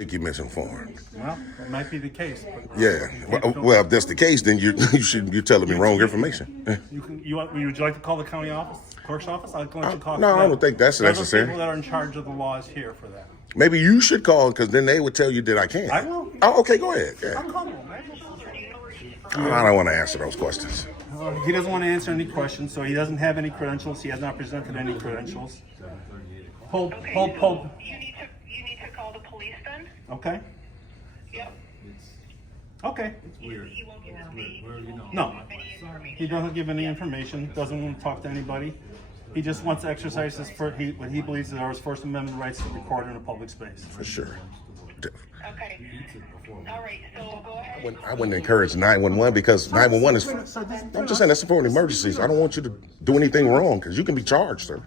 think you're misinformed. Well, it might be the case. Yeah. Well, if that's the case, then you're telling me wrong information. Would you like to call the county office, clerk's office? I'll let you call. No, I don't think that's They're necessary. the people that are in charge of the laws here for that. Maybe you should call because then they would tell you that I can't. I will. Oh, okay, go ahead. Yeah. I'm calling. I don't want to answer those questions. He doesn't want to answer any questions, so he doesn't have any credentials. He has not presented any credentials. Hold. You need to call the police then? Okay. Yep. Okay. He won't give me No. any information. He doesn't give any information. Doesn't want to talk to anybody. He just wants to exercise what he believes are his First Amendment rights to record in a public space. For sure. Okay. All right, so go ahead. I wouldn't encourage 911 because 911 is. I'm just saying that's for emergencies. I don't want you to do anything wrong because you can be charged, sir.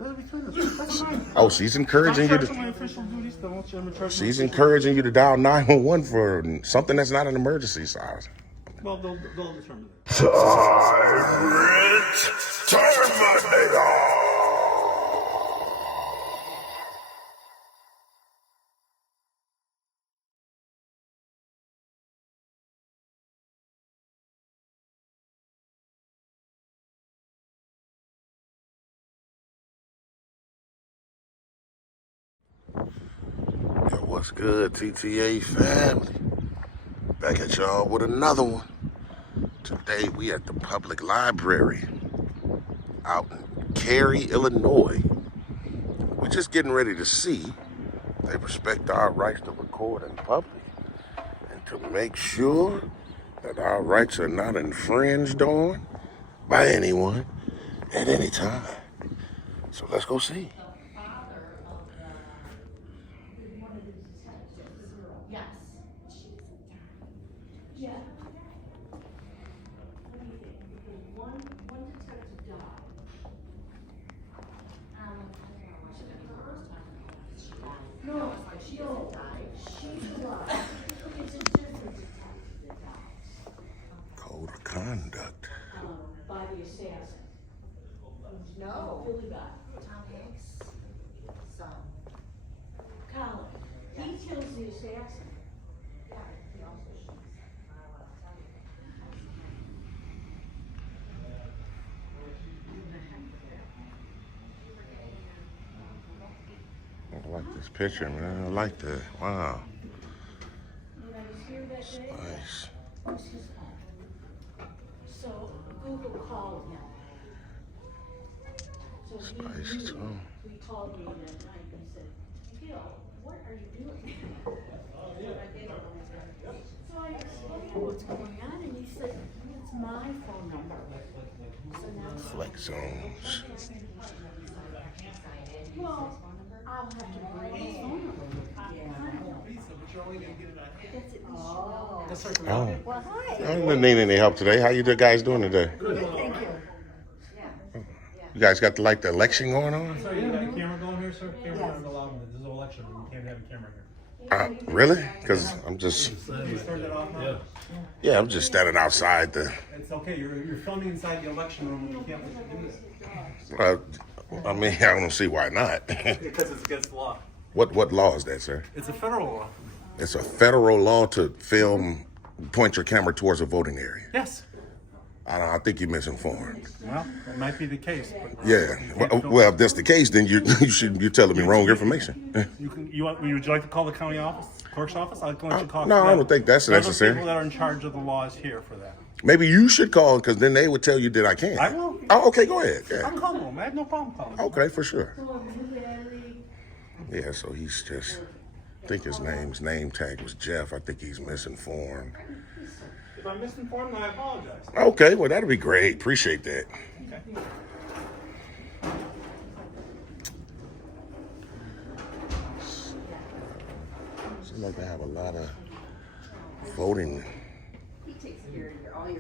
Oh, she's encouraging you to. She's encouraging you to dial 911 for something that's not an emergency size. Well, they'll determine that. Terminator! Yo, what's good, TTA family? Back at y'all with another one. Today we at the public library out in Cary, Illinois. We're just getting ready to see if they respect our rights to record in public and to make sure that our rights are not infringed on by anyone at any time. So let's go see. No, she doesn't die. She's alive. It's a different detective that dies. Code of conduct. By the assassin. No. Billy Bot. Tom Hanks' son. Colin. He kills the assassin. Yeah, he also shoots. I like this picture, man. I like that. Wow. It's nice. So Google called him. So It's he nice, too. He called me that night and he said, Gil, what are you doing? So I explained what's going on and he said, it's my phone number. So now Flex zones. well, I'll have to bring his phone number. Oh. Well, hi. I didn't need any help today. How you guys doing today? Good, thank you. You guys got the election going on? So you got a camera going here, sir? Camera not allowed. This is an election. You can't have a camera here. Really? Because I'm just, You turned it off now? yeah, I'm just standing outside the, It's okay. You're filming inside the election room. You can't do this. I mean, I don't see why not. Because it's against the law. What law is that, sir? It's a federal law. It's a federal law to film, point your camera towards a voting area. Yes. I think you're misinformed. Well, it might be the case. But Yeah. Well, if that's the case, then you're telling me wrong information. Would you like to call the county office, clerk's office? I'll let you call. No, I don't think that's They're the necessary. people that are in charge of the laws here for that. Maybe you should call because then they would tell you that I can't. I will. Oh, okay, go ahead. Yeah. I'm calling them. I have no problem calling them. Okay, for sure. Yeah, so he's just, I think his name tag was Jeff. I think he's misinformed. If I'm misinformed, I apologize. Okay, well, that'll be great. Appreciate that. Okay. Seems like they have a lot of voting.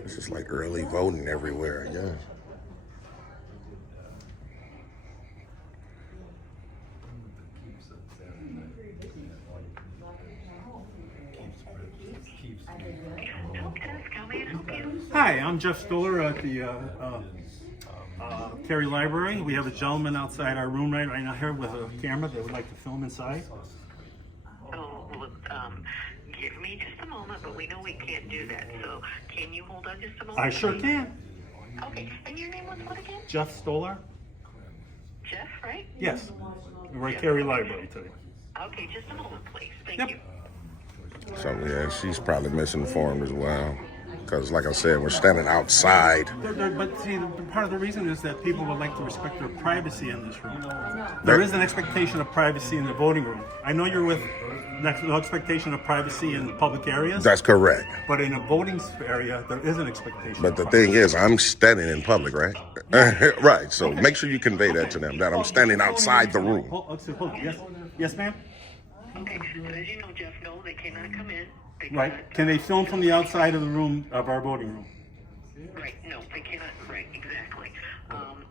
This is like early voting everywhere, yeah. Hi, I'm Jeff Stoller at the Cary Library. We have a gentleman outside our room right now here with a camera that would like to film inside. So, Give me just a moment, but we know we can't do that. So can you hold on just a moment? I sure please? can. Okay, and your name was what again? Jeff Stolar? Jeff, right? Yes. We're at Cary Library today. Okay, just a moment, please. Thank Yep. you. So yeah, she's probably misinformed as well. Because like I said, we're standing outside. But see, part of the reason is that people would like to respect their privacy in this room. There is an expectation of privacy in the voting room. I know you're with no expectation of privacy in public areas. That's correct. But in a voting area, there is an expectation. But of the privacy. thing is, I'm standing in public, right? Right. So make sure you convey that to them, that I'm standing outside the room. Hold on. Yes, yes, ma'am. Okay, so as you know, Jeff, no, they cannot come in. They Right. cannot- Can they film from the outside of the room of our voting room? Right, no, they cannot. Right, exactly.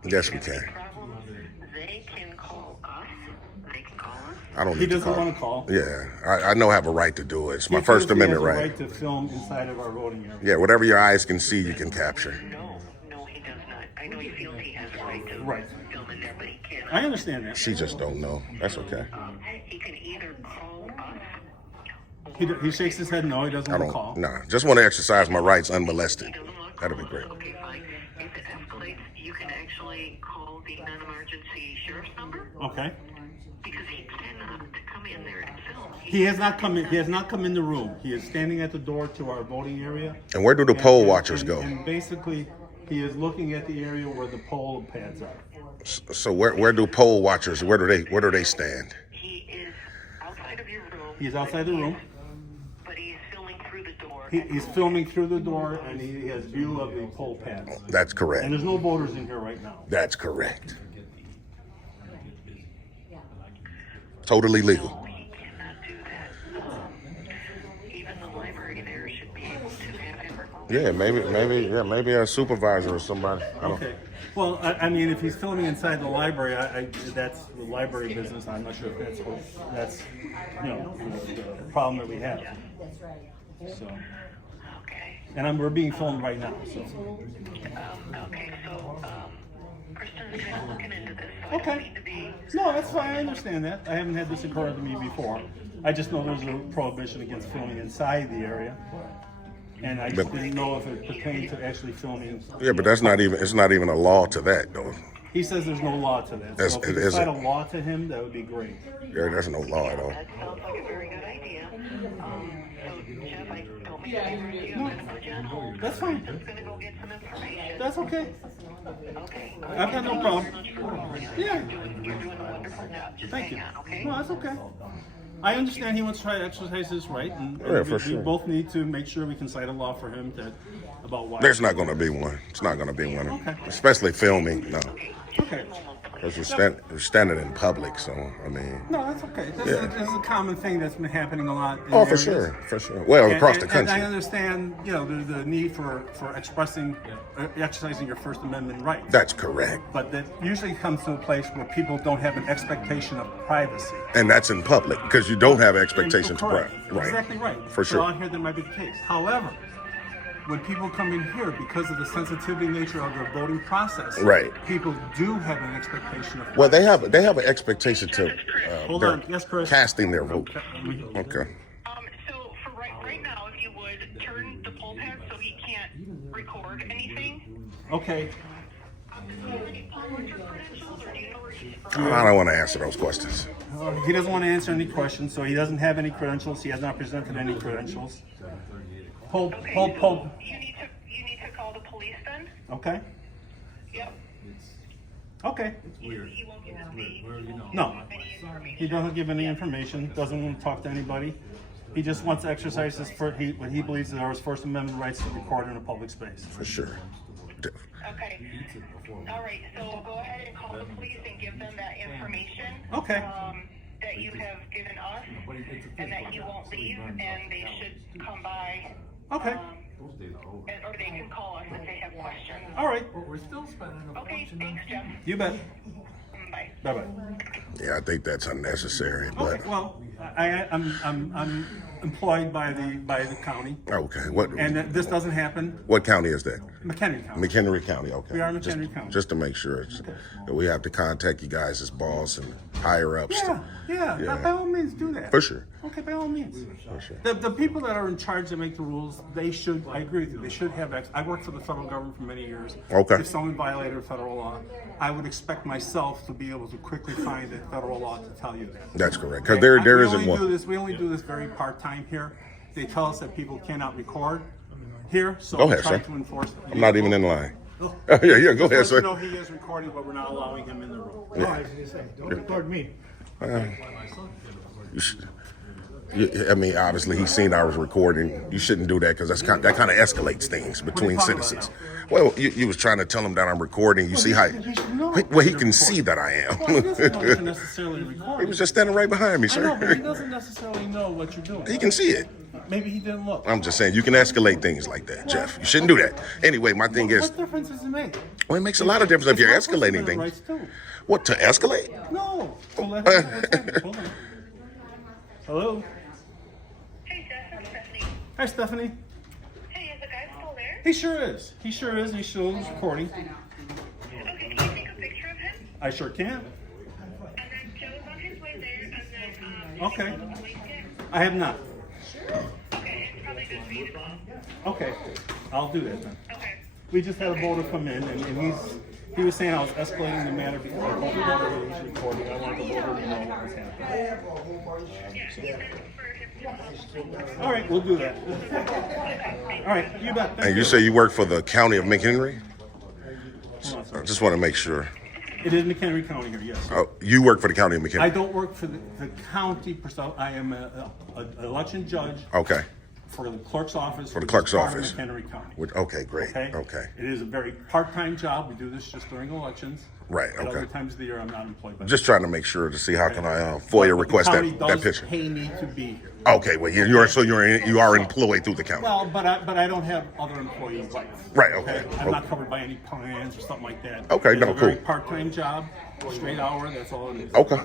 Yes, if we they have any can. problems, they can call us. They can call us. I don't He need to doesn't call. want to call. Yeah, I know I have a right to do it. It's my He First feels he has Amendment a right. right to film inside of our voting area. Yeah, whatever your eyes can see, you can capture. No, he does not. I know he feels he has a right to Right. film in there, but he cannot. I understand that. She just don't know. That's okay. He can either call us. He shakes his head no, he doesn't I want to don't. call. Nah, just want to exercise my rights unmolested. He doesn't want to That'd call be great. us. Okay, fine. If it escalates, you can actually call the non-emergency sheriff's number Okay. because he cannot come in there and film. He has not come in. He has not come in the room. He is standing at the door to our voting area. And where do the poll watchers go? And basically, he is looking at the area where the poll pads are. So where do poll watchers? Where do they stand? He is outside of your room. He's outside the room. But he's filming through the door. He's filming through the door, and he has view of the poll pads. That's And correct. there's no voters in here right now. That's correct. Totally legal. No, he cannot do that. Even the library there should be able to have him remove. Maybe a supervisor or somebody. I don't. Okay. Well, I mean, if he's filming inside the library, that's the library business. I'm not sure if that's the problem that we have. So, Okay. and we're being filmed right now. So, Okay, so, Kristen's kind of looking into this, so I Okay. don't mean to be. no, that's fine. I understand that. I haven't had this occur to me before. I just know there's a prohibition against filming inside the area, and I just didn't know if it pertained to actually filming. Yeah, but that's not even. It's not even a law to that though. He says there's no law to that. Yes, So if it you cite a isn't. law to him, that would be great. Yeah, there's no law at all. That sounds like a very good idea. So, Jeff, I don't mean to interrupt you. I'm going to put you on hold. That's fine. Kristen's going to go get some information. That's okay. Okay. I've got no problem. Thank you so much for calling. Yeah. You're doing a wonderful job. Just Thank you. hang on, okay? No, that's okay. I understand he wants to try to exercise his right, and Yeah, for we sure. both need to make sure we can cite a law for him about why. There's not going to be one. It's not going to be one. Okay. Especially filming. No, Okay. because we're standing in public. So I mean. No, that's okay. This, Yeah. is, this is a common thing that's been happening a lot. In Oh, for areas. sure, for sure. Well, across the And country. I understand, the need for exercising your First Amendment rights. That's correct. But that usually comes to a place where people don't have an expectation of privacy. And that's in public because you don't have expectations of Correct. privacy. Right. Exactly right. For So sure. out here, that might be the case. However, when people come in here, because of the sensitivity nature of the voting process, Right. people do have an expectation of privacy. Well, they have an expectation to Hold they're on. Yes, Chris. casting their vote. Okay. So for right now, if you would turn the poll pad so he can't record anything. Okay. Do you have any poll watcher credentials, or do you know where he's from? I don't want to answer those questions. He doesn't want to answer any questions, so he doesn't have any credentials. He has not presented any credentials. Hold. You need to call the police then. Okay. Yep. Okay. He won't give me No, any information. he doesn't give any information. Doesn't want to talk to anybody. He just wants to exercise what he believes are his First Amendment rights to record in a public space. For sure. Okay. All right. So go ahead and call the police and give them that information. Okay. That you have given us, and that he won't leave, and they should come by. Okay. Or they can call us if they have questions. All right. Okay. Thanks, Jeff. You bet. Bye. Bye bye. Yeah, I think that's unnecessary. Okay. But Well, I'm employed by the county, Okay. What? and this doesn't happen. What county is that? McHenry County. McHenry County. Okay. We are McHenry County. Just to make sure that we have to contact you guys as boss and higher ups. Yeah. By all means, do that. For sure. Okay, by all means. For sure. The people that are in charge that make the rules, they should. I agree with you. They should have. I worked for the federal government for many years. Okay. If someone violated federal law, I would expect myself to be able to quickly find a federal law to tell you that. That's correct. Because there isn't one. We only do this very part-time here. They tell us that people cannot record here, so Go we ahead, try sir. to enforce it. I'm not even in line. Oh. Yeah. Go ahead, sir. No, he is recording, but we're not allowing him in the room. No, I was gonna say, don't record me. You should, I mean, obviously he's seen I was recording. You shouldn't do that because that kind of escalates things between talking about citizens. Well, you was trying to tell him that I'm recording. You see how? He should know Well, he you're can see that I Well, he doesn't know am. you're necessarily recording. He was just standing right behind me, I know, but he sir. doesn't necessarily know what you're doing. He can see it. Maybe he didn't look. I'm just saying you can escalate things like that, Jeff. You shouldn't do that. Anyway, my thing is, What difference does it make? well, it makes a lot of difference if you're It's my First escalating Amendment things. rights, too. What, to escalate? No. So let him know what's happening. Hold on. Hello. Hey, Jeff, it's Stephanie. Hi, Stephanie. Hey, is the guy still there? He sure is. He still is recording. Okay, can you take a picture of him? I sure can. And then Joe's on his way there, and then, Okay. did you call the police yet? I have not. Okay, it's probably good for you to call. Okay. I'll do that then. Okay. We just had a voter come in, and he was saying I was escalating the matter because I told the voter that he was recording. I wanted the voter to know what was happening. Yeah, he said for him to call. All right, we'll do that. All right, you bet. Thank And you say you work for the county of McHenry? Hold on, I sorry. just want to make sure. It is McHenry County here, yes. Oh, you work for the county of I McHenry? don't work for the county per se. I am an election judge Okay. for the clerk's office. For the which clerk's is part of office. McHenry County. Okay, great. Okay? Okay. It is a very part-time job. We do this just during elections. Right, At okay. other times of the year, I'm not employed by Just trying to make sure to see how can I FOIA request the county that does picture. pay me to be here. Okay, well you are employed through the county. Well, but I don't have other employees like Right, okay. I'm not covered by any plans or something like that. Okay, It's no, a very cool. part-time job, straight hour. That's all it is. Okay.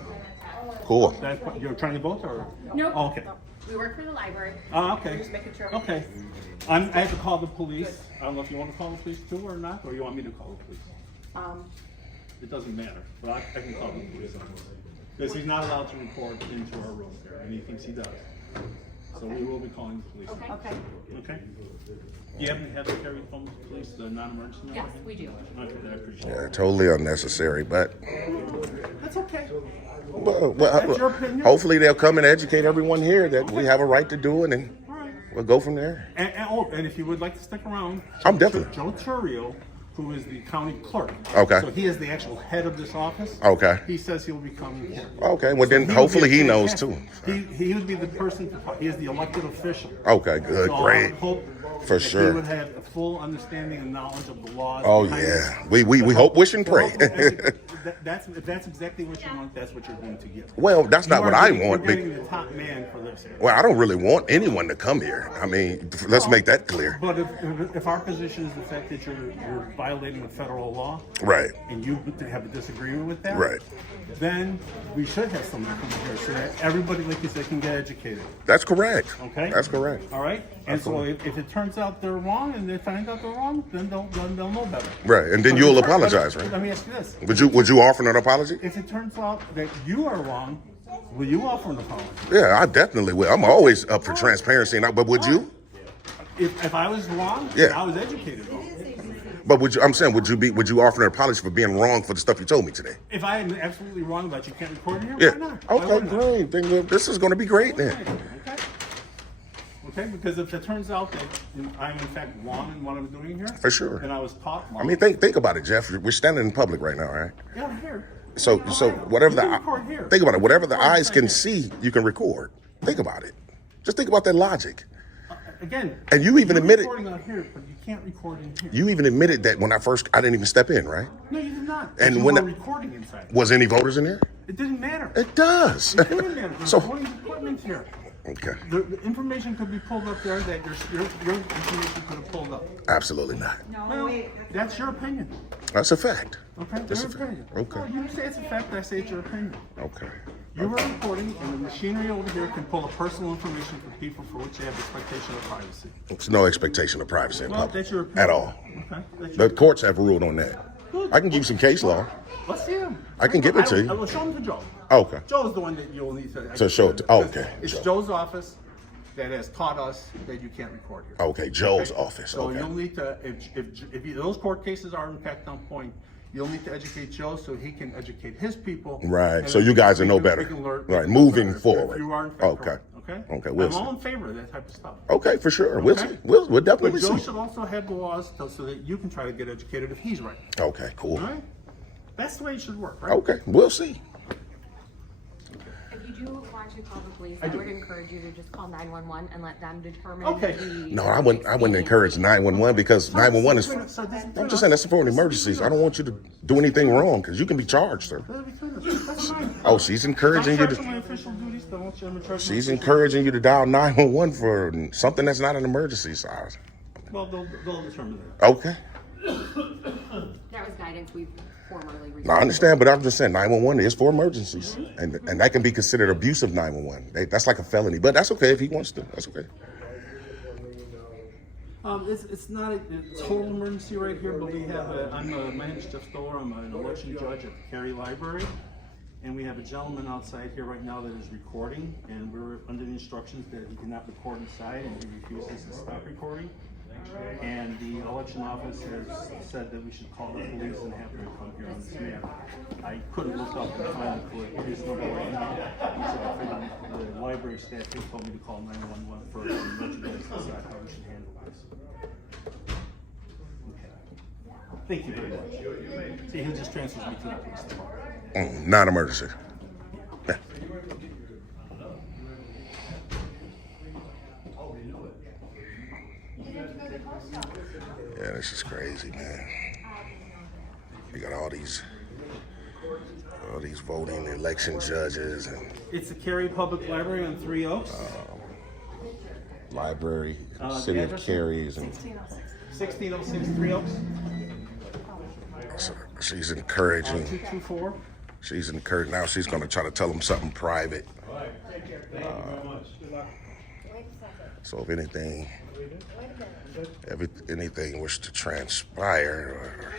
Cool. You're trying to vote or? Nope. Oh, okay. We work for the library. Okay. Just making sure. Okay. I have to call the police. I don't know if you want to call the police too or not, or you want me to call the police. It doesn't matter, but I can call the police on this. Because he's not allowed to report into our room here, and he thinks he does. So we will be calling the police. Okay. Okay? Do you happen to have the Cary phone with the police, the non-emergency number? Yes, we do. Okay, I appreciate Yeah, it. totally unnecessary, but That's okay. well, That's your opinion. hopefully they'll come and educate everyone here that we have a right to do it, and All right. we'll go from there. And if you would like to stick around, I'm definitely- Joe Turio, who is the county clerk. Okay. So he is the actual head of this office. Okay. He says he'll be coming here. Okay, well then He would hopefully be he knows fantastic. too. He would be the person to talk. He is the elected official. Okay, good, So I great. would hope For that sure. He would have a full understanding and knowledge of the laws. Oh behind yeah, it. we hope, wish, and pray. If that's exactly what you want, that's what you're going to get. Well, that's not You what are I getting- want. You're getting the top man for this here. Well, I don't really want anyone to come here. I mean, let's make that clear. But if our position is the fact that you're violating the federal law, Right, and you have a disagreement with that, right. then we should have someone come here so that everybody, like you said, can get educated. That's correct. Okay? That's correct. All right? And so if it turns out they're wrong and they find out they're wrong, then they'll know better. Right, and then But you'll if- apologize, but right? Let me ask you this. Would you offer an apology? If it turns out that you are wrong, will you offer an apology? Yeah, I definitely will. I'm always up for transparency, but would you? If I was wrong, Yeah. I was educated wrong. But would you? I'm saying, would you offer an apology for being wrong for the stuff you told me today? If I am absolutely wrong about you can't record here, Yeah. why not? Why Okay, wouldn't I? great. Then this is going to be great then. Okay. Okay, because if it turns out that I'm in fact wrong in what I'm doing here, For sure. and I was taught wrong. I mean, think about it, Jeff. We're standing in public right now, right? yeah, I'm here. So whatever You can record here. think about it. Whatever the Record eyes can here. see, you can record. Think about it. Just think about that logic. Again, And you even you're admitted- recording out here, but you can't record in here. You even admitted that when I didn't even step in, right? No, you did not. And you when were the- recording inside. Was any voters in there? It didn't matter. It does. It didn't matter. There's So recording equipment here. okay, The information could be pulled up there that your information could have pulled up. absolutely not. Well, that's your opinion. That's a fact. Okay, That's your a fact. opinion. Okay. No, you say it's a fact. I say it's your opinion. Okay. You were recording, and the machinery over here can pull the personal information from people for which they have expectation of privacy. It's no expectation of privacy in Well, public that's your opinion. at all. Okay. That's The courts have ruled on that. I can give you some case law. Let's see him. I can give it to you. I will show him to Joe. Okay. Joe's the one that you'll need to. So show it to- oh, okay. It's Joe. Joe's office that has taught us that you can't record here. Okay, Joe's office. So Okay. you'll need to, if those court cases are in fact on point, you'll need to educate Joe so he can educate his people. Right, and so then you guys we will know can- better. we can learn- Right, we can moving learn if forward. You are in fact Okay. correct, okay? Okay, we'll I'm all see. in favor of that type of stuff. Okay, for sure. We'll Okay. see. We'll definitely But Joe see. should also have the laws so that you can try to get educated if he's right. Okay, cool. All right? That's the way it should work, right? Okay, we'll see. If you do want to call the police, I I do. would encourage you to just call 911 and let them determine Okay. the. No, I wouldn't encourage 911 because 911 is. So this is I'm just saying that's for an emergencies. I don't want you to do anything wrong because you can be charged, sir. That's fine. Oh, she's encouraging you I'm to. my official duties, but I want you to charge my She's official- encouraging you to dial 911 for something that's not an emergency size. Well, they'll determine that. Okay. That was guidance we formerly received. No, I understand, but I'm just saying 911 is for emergencies, and that can be considered abuse of 911. That's like a felony, but that's okay if he wants to. That's okay. It's not a total emergency right here, but we have my name is Jeff Stoller. I'm an election judge at the Cary Library, and we have a gentleman outside here right now that is recording, and we're under the instructions that he cannot record inside, and he refuses to stop recording. And the election office has said that we should call the police and have them come here on this matter. I couldn't look up and find his number right now, so I figured the library staff here told me to call 911 for an emergency to decide how we should handle this. Okay. Thank you very much. See, he just transfers me to the police department. Non-emergency. Yeah. Yeah, this is crazy, man. You got all these voting election judges and It's the Cary Public Library on 3 Oaks. library, The city of address? Cary, and 1606 3 Oaks. so she's encouraging. 224. She's encouraged. Now she's going to try to tell him something private. So if anything was to transpire,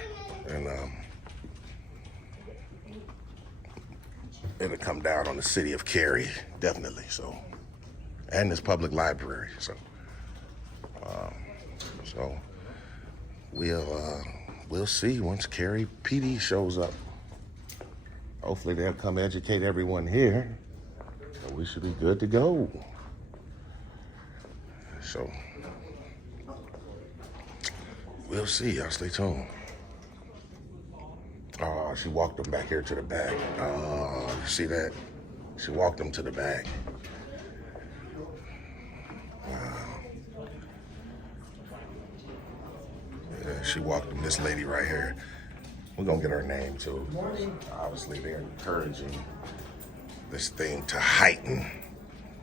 it'll come down on the city of Cary, definitely. So, and this public library. So we'll see once Cary PD shows up. Hopefully they'll come educate everyone here. So we should be good to go. So we'll see. Y'all stay tuned. Oh, she walked them back here to the back. Oh, you see that? She walked them to the back. Wow. Yeah, she walked them. This lady right here. We're gonna get her name too. Obviously, they're encouraging this thing to heighten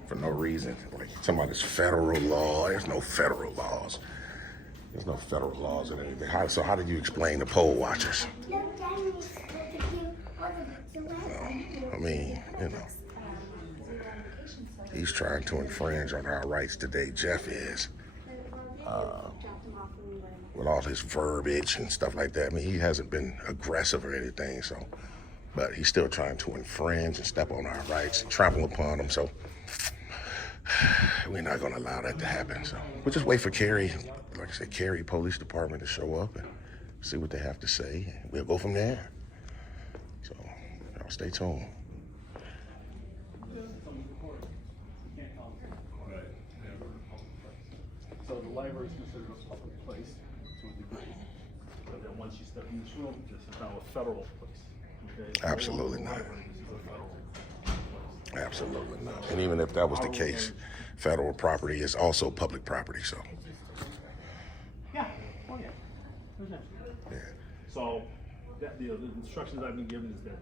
for no reason. Like you're talking about this federal law. There's no federal laws. There's no federal laws in anything. So how did you explain the poll watchers? I mean, he's trying to infringe on our rights today. Jeff is. With all his verbiage and stuff like that. I mean, he hasn't been aggressive or anything, but he's still trying to infringe and step on our rights, trample upon them. So we're not going to allow that to happen. So we'll just wait for Cary, like I said, Cary Police Department to show up and see what they have to say. We'll go from there. So y'all stay tuned. So the library is considered a public place to a degree. But then once you step in this room, this is now a federal place. Okay? Absolutely No not. longer this is a federal place. Absolutely not. And even if that was the case, federal property is also public property. So Yeah. Oh yeah. There's that. yeah. So that the instructions I've been given is that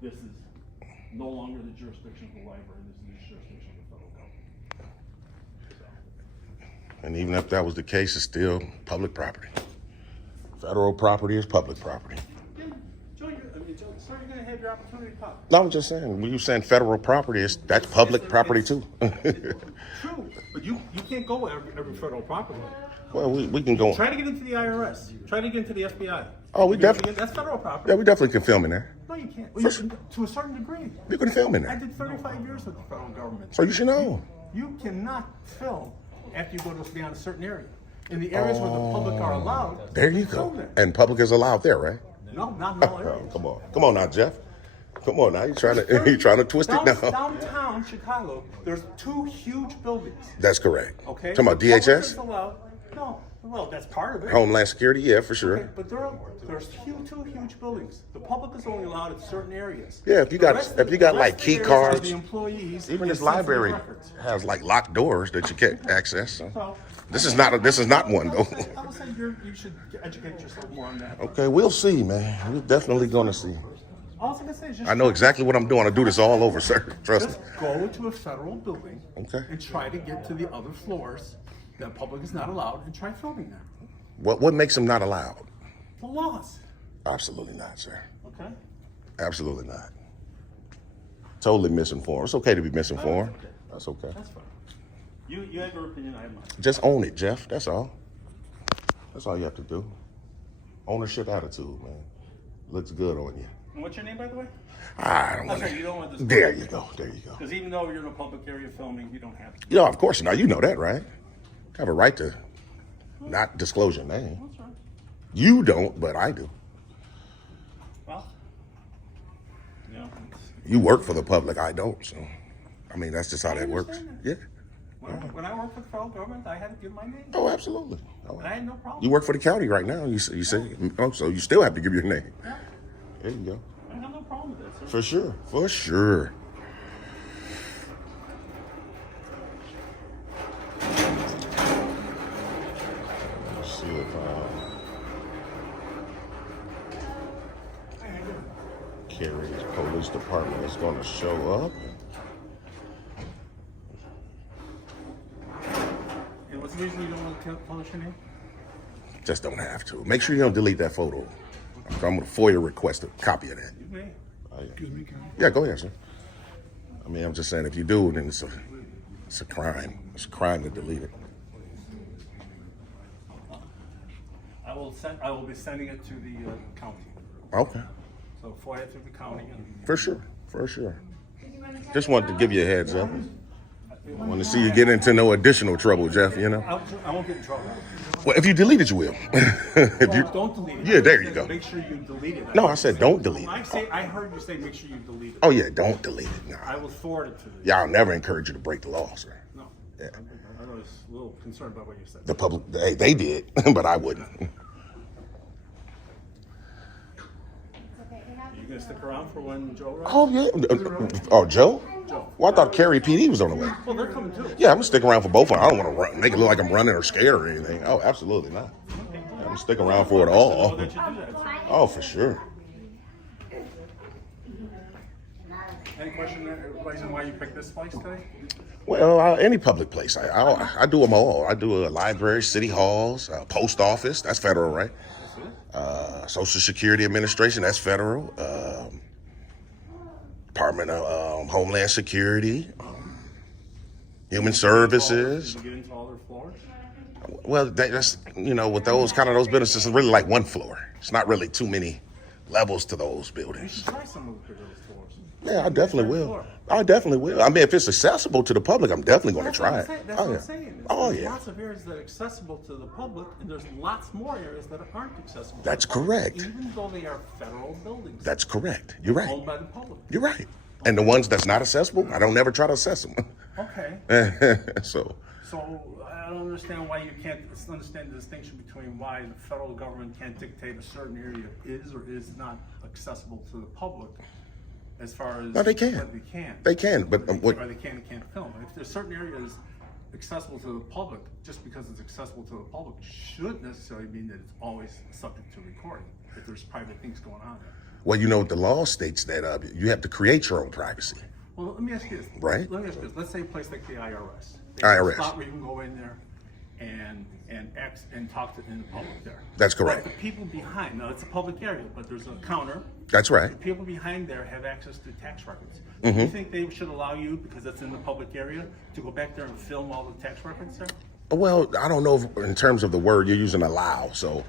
this is no longer the jurisdiction of the library. This is the jurisdiction of the federal government. So. And even if that was the case, it's still public property. Federal property is public property. Yeah, Joe, sir, you're gonna have had your opportunity to talk. No, I'm just saying, when you saying federal property, that's public property too. True, but you can't go every federal property. Well, we can go. Try to get into the IRS. Try to get into the FBI. Oh, we definitely. That's federal property. Yeah, we definitely can film in there. No, you can't. Well, to a certain degree. You can film in I there. did 35 years with the federal government. So you should know. You cannot film after you go to beyond a certain area. In the areas where the public are allowed, There you you go. film there. And public is allowed there, right? No, not in all Oh, areas. come on now, Jeff. Come on now, you trying to twist it now. Downtown Chicago, there's 2 huge buildings. That's correct. Okay. Talking about The public is DHS, allowed. No, well, that's part of it. Homeland Security, yeah, for sure. Okay, but there's 2 huge buildings. The public is only allowed in certain areas. Yeah, if you The got rest like of the key areas are cards, the employees. even this and sensitive library records. has like locked doors that you can't access. So. So, This is not one though. I would say you should educate yourself more on that. Okay, we'll see, man. We're definitely gonna see. All I'm gonna say is just I know exactly what I'm doing. I do this all over, sir. Trust me. just go to a federal building Okay. and try to get to the other floors that public is not allowed and try filming there. What makes them not allowed? The laws. Absolutely not, sir. Okay? Absolutely not. Totally misinformed. It's okay to be misinformed. That's okay. That's fine. You have your opinion, I have mine. Just own it, Jeff. That's all. That's all you have to do. Ownership attitude, man. Looks good on you. And what's your name, by the way? I don't That's want right, you to. don't want this. There you go. There you go. Because even though you're in a public area filming, you don't have to. Yeah, of course. Now you know that, right? Have a right to not disclose your name. That's right. You don't, but I do. Well, you know, You work for the public. I don't. So, I mean, that's just how that works. understand Yeah. when I worked for the federal government, I had to give my name. Oh, absolutely. Oh, And I had no problem. you work for the county right now. You say, oh, so you still have to give your name. Yeah, There you go. I have no problem with that, sir. For sure. For sure. Let's see if Cary's police department is going to show up. And what's the reason you don't want to publish your name? Just don't have to. Make sure you don't delete that photo. I'm going to FOIA request a copy of that. You may. Excuse me, Cary. Yeah, go ahead, sir. I mean, I'm just saying, if you do, then it's a crime. It's a crime to delete it. I will be sending it to the county. Okay. So FOIA through the county. And For sure. For sure. Just wanted to give you a heads up. Want to see you get into no additional trouble, Jeff, you know? I won't get in trouble. Well, if you delete it, you will. If you, Don't delete it. Yeah, there you go. Make sure you delete it. No, I said don't delete it. I heard you say make sure you delete it. Oh, yeah, don't delete it. I No. will forward it to the. Y'all never encourage you to break the law, sir. No. Yeah. I was a little concerned about what you said. The public, they did, but I wouldn't. You gonna stick around for when Joe arrives? Oh, yeah. Oh, Joe? Joe. Well, I thought Cary PD was on the way. Well, they're coming too. Yeah, I'm gonna stick around for both of them. I don't want to run, make it look like I'm running or scared or anything. Oh, absolutely not. I'm gonna stick around for it Know all. that you do that. Oh, for sure. Any question, reason why you picked this place today? Well, any public place. I do them all. I do a library, city halls, post office. That's federal, right? Social Security Administration. That's federal. Department of Homeland Security. Human Services. Did you get into all their floors? Well, that's, with those businesses, it's really like one floor. It's not really too many levels to those You buildings. should try some of those floors. Yeah, I definitely will. I definitely will. I mean, if it's accessible to the public, I'm definitely going to try it. That's what I'm saying. Oh, There's yeah. lots of areas that are accessible to the public, and there's lots more areas that aren't accessible. to That's the public, correct. Even though they are federal buildings. That's correct. You're right. Owned by the public. You're right. And the ones that's not accessible, I don't never try to assess them. Okay. So, So I don't understand why you can't understand the distinction between why the federal government can't dictate a certain area is or is not accessible to the public, as far as No, they can. what they can. They can, but what? Or they can and can't film. If there's certain areas accessible to the public, just because it's accessible to the public shouldn't necessarily mean that it's always subject to recording. If there's private things going on there. Well, the law states that you have to create your own privacy. Well, let me ask you this. Right. Let me ask you this. Let's say a place like the IRS. They IRS. have a spot where you can go in there and talk to in the public there. That's correct. But the people behind, now it's a public area, but there's a counter. That's right. The people behind there have access to tax records. Mm-hmm. Do you think they should allow you, because it's in the public area, to go back there and film all the tax records there? Well, I don't know if, in terms of the word you're using, allow. So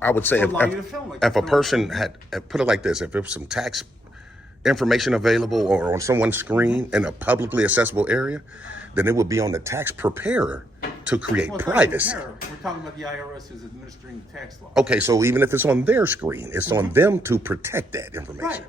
I would say allow you to film like if a film. person had, put it like this, if there's some tax information available or on someone's screen in a publicly accessible area, then it would be on the tax preparer to create Well, privacy. We're talking about the IRS who's administering the tax law. Okay, so even if it's on their screen, it's on them to protect that information. Right.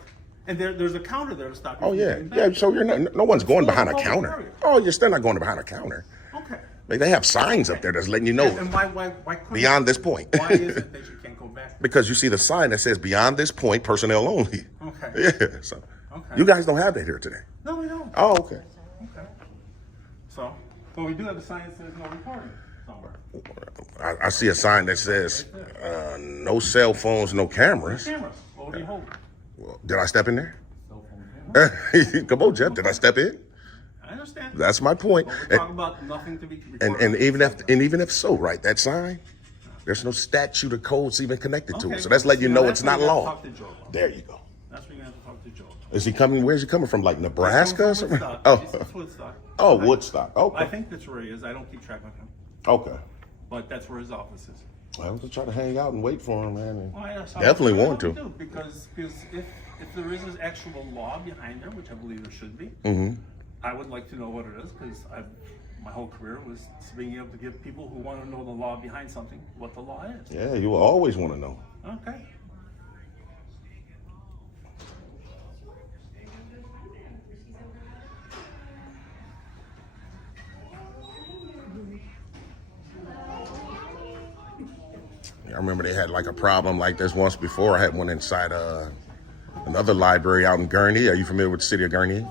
And there's a counter there to stop you Oh from yeah, getting back. yeah. So you're not. No one's going Still behind a a public counter. area. Oh, you're still not going behind a counter. Okay. Like, they have signs up there that's letting you know And why couldn't beyond this point. Why is it that you can't go back? Because you see the sign that says beyond this point, personnel only. Okay. Yeah. So Okay. you guys don't have that here today. No, we don't. Oh, okay. Okay. So, but we do have a sign that says no recording somewhere. I see a sign that says no cell phones, no cameras. Cameras. What would you hold? Well, did I step in there? Cell phone camera. Come on, Jeff. Did I step in? I understand. That's my point. But we're talking about nothing to be recorded. And even if so, right, that sign, there's no statute or codes even connected to Okay. it. So that's letting you know That's it's not where you law. have to talk to Joe about. There you go. That's where you have to talk to Joe. Is he coming? Where's he coming from? Like Nebraska or something? Woodstock. Oh, It's Woodstock. oh, Woodstock. Okay. I think that's where he is. I don't keep track of him, Okay. but that's where his office is. I was just trying to hang out and wait for him, man. and Well, yes, I definitely would want to. do, because if there is an actual law behind there, which I believe there should be, Mm-hmm. I would like to know what it is, because my whole career was being able to give people who want to know the law behind something what the law is. Yeah, you will always want to know. Okay. I remember they had like a problem like this once before. I had one inside another library out in Gurney. Are you familiar with the city of Gurney?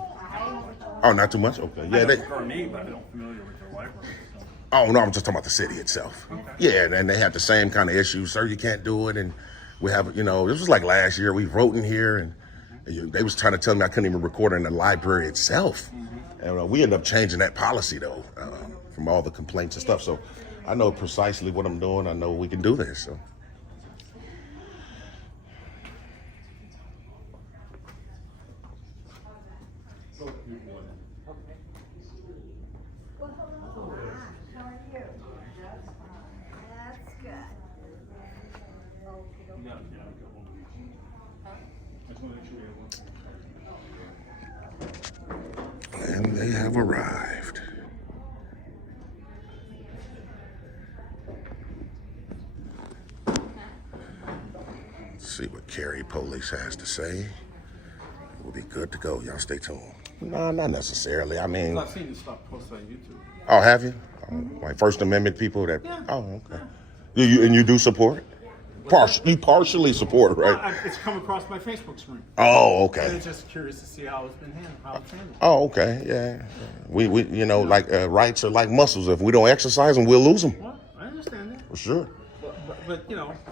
Oh, not too much? Okay. Yeah, I they, know for me, but I'm not familiar with the library. So. oh, no, I'm just talking about the city itself. Yeah, and they had the same kind of issues. Sir, you can't do it. And we have, this was like last year. We wrote in here and they was trying to tell me I couldn't even record in the library itself. And we ended up changing that policy, though, from all the complaints and stuff. So I know precisely what I'm doing. I know we can do this. So. And they have arrived. Let's see what Cary Police has to say. We'll be good to go. Y'all stay tuned. No, not necessarily. I mean, I've seen this stuff posted on YouTube. oh, have you? Oh, like First Amendment people that? Yeah. Oh, okay. You do support? You partially support, right? It's come across my Facebook screen. Oh, And okay. it's just curious to see how it's been handled, how it's handled. Oh, okay. Yeah. We like rights are like muscles. If we don't exercise them, we'll lose them. Well, I understand that. For sure. But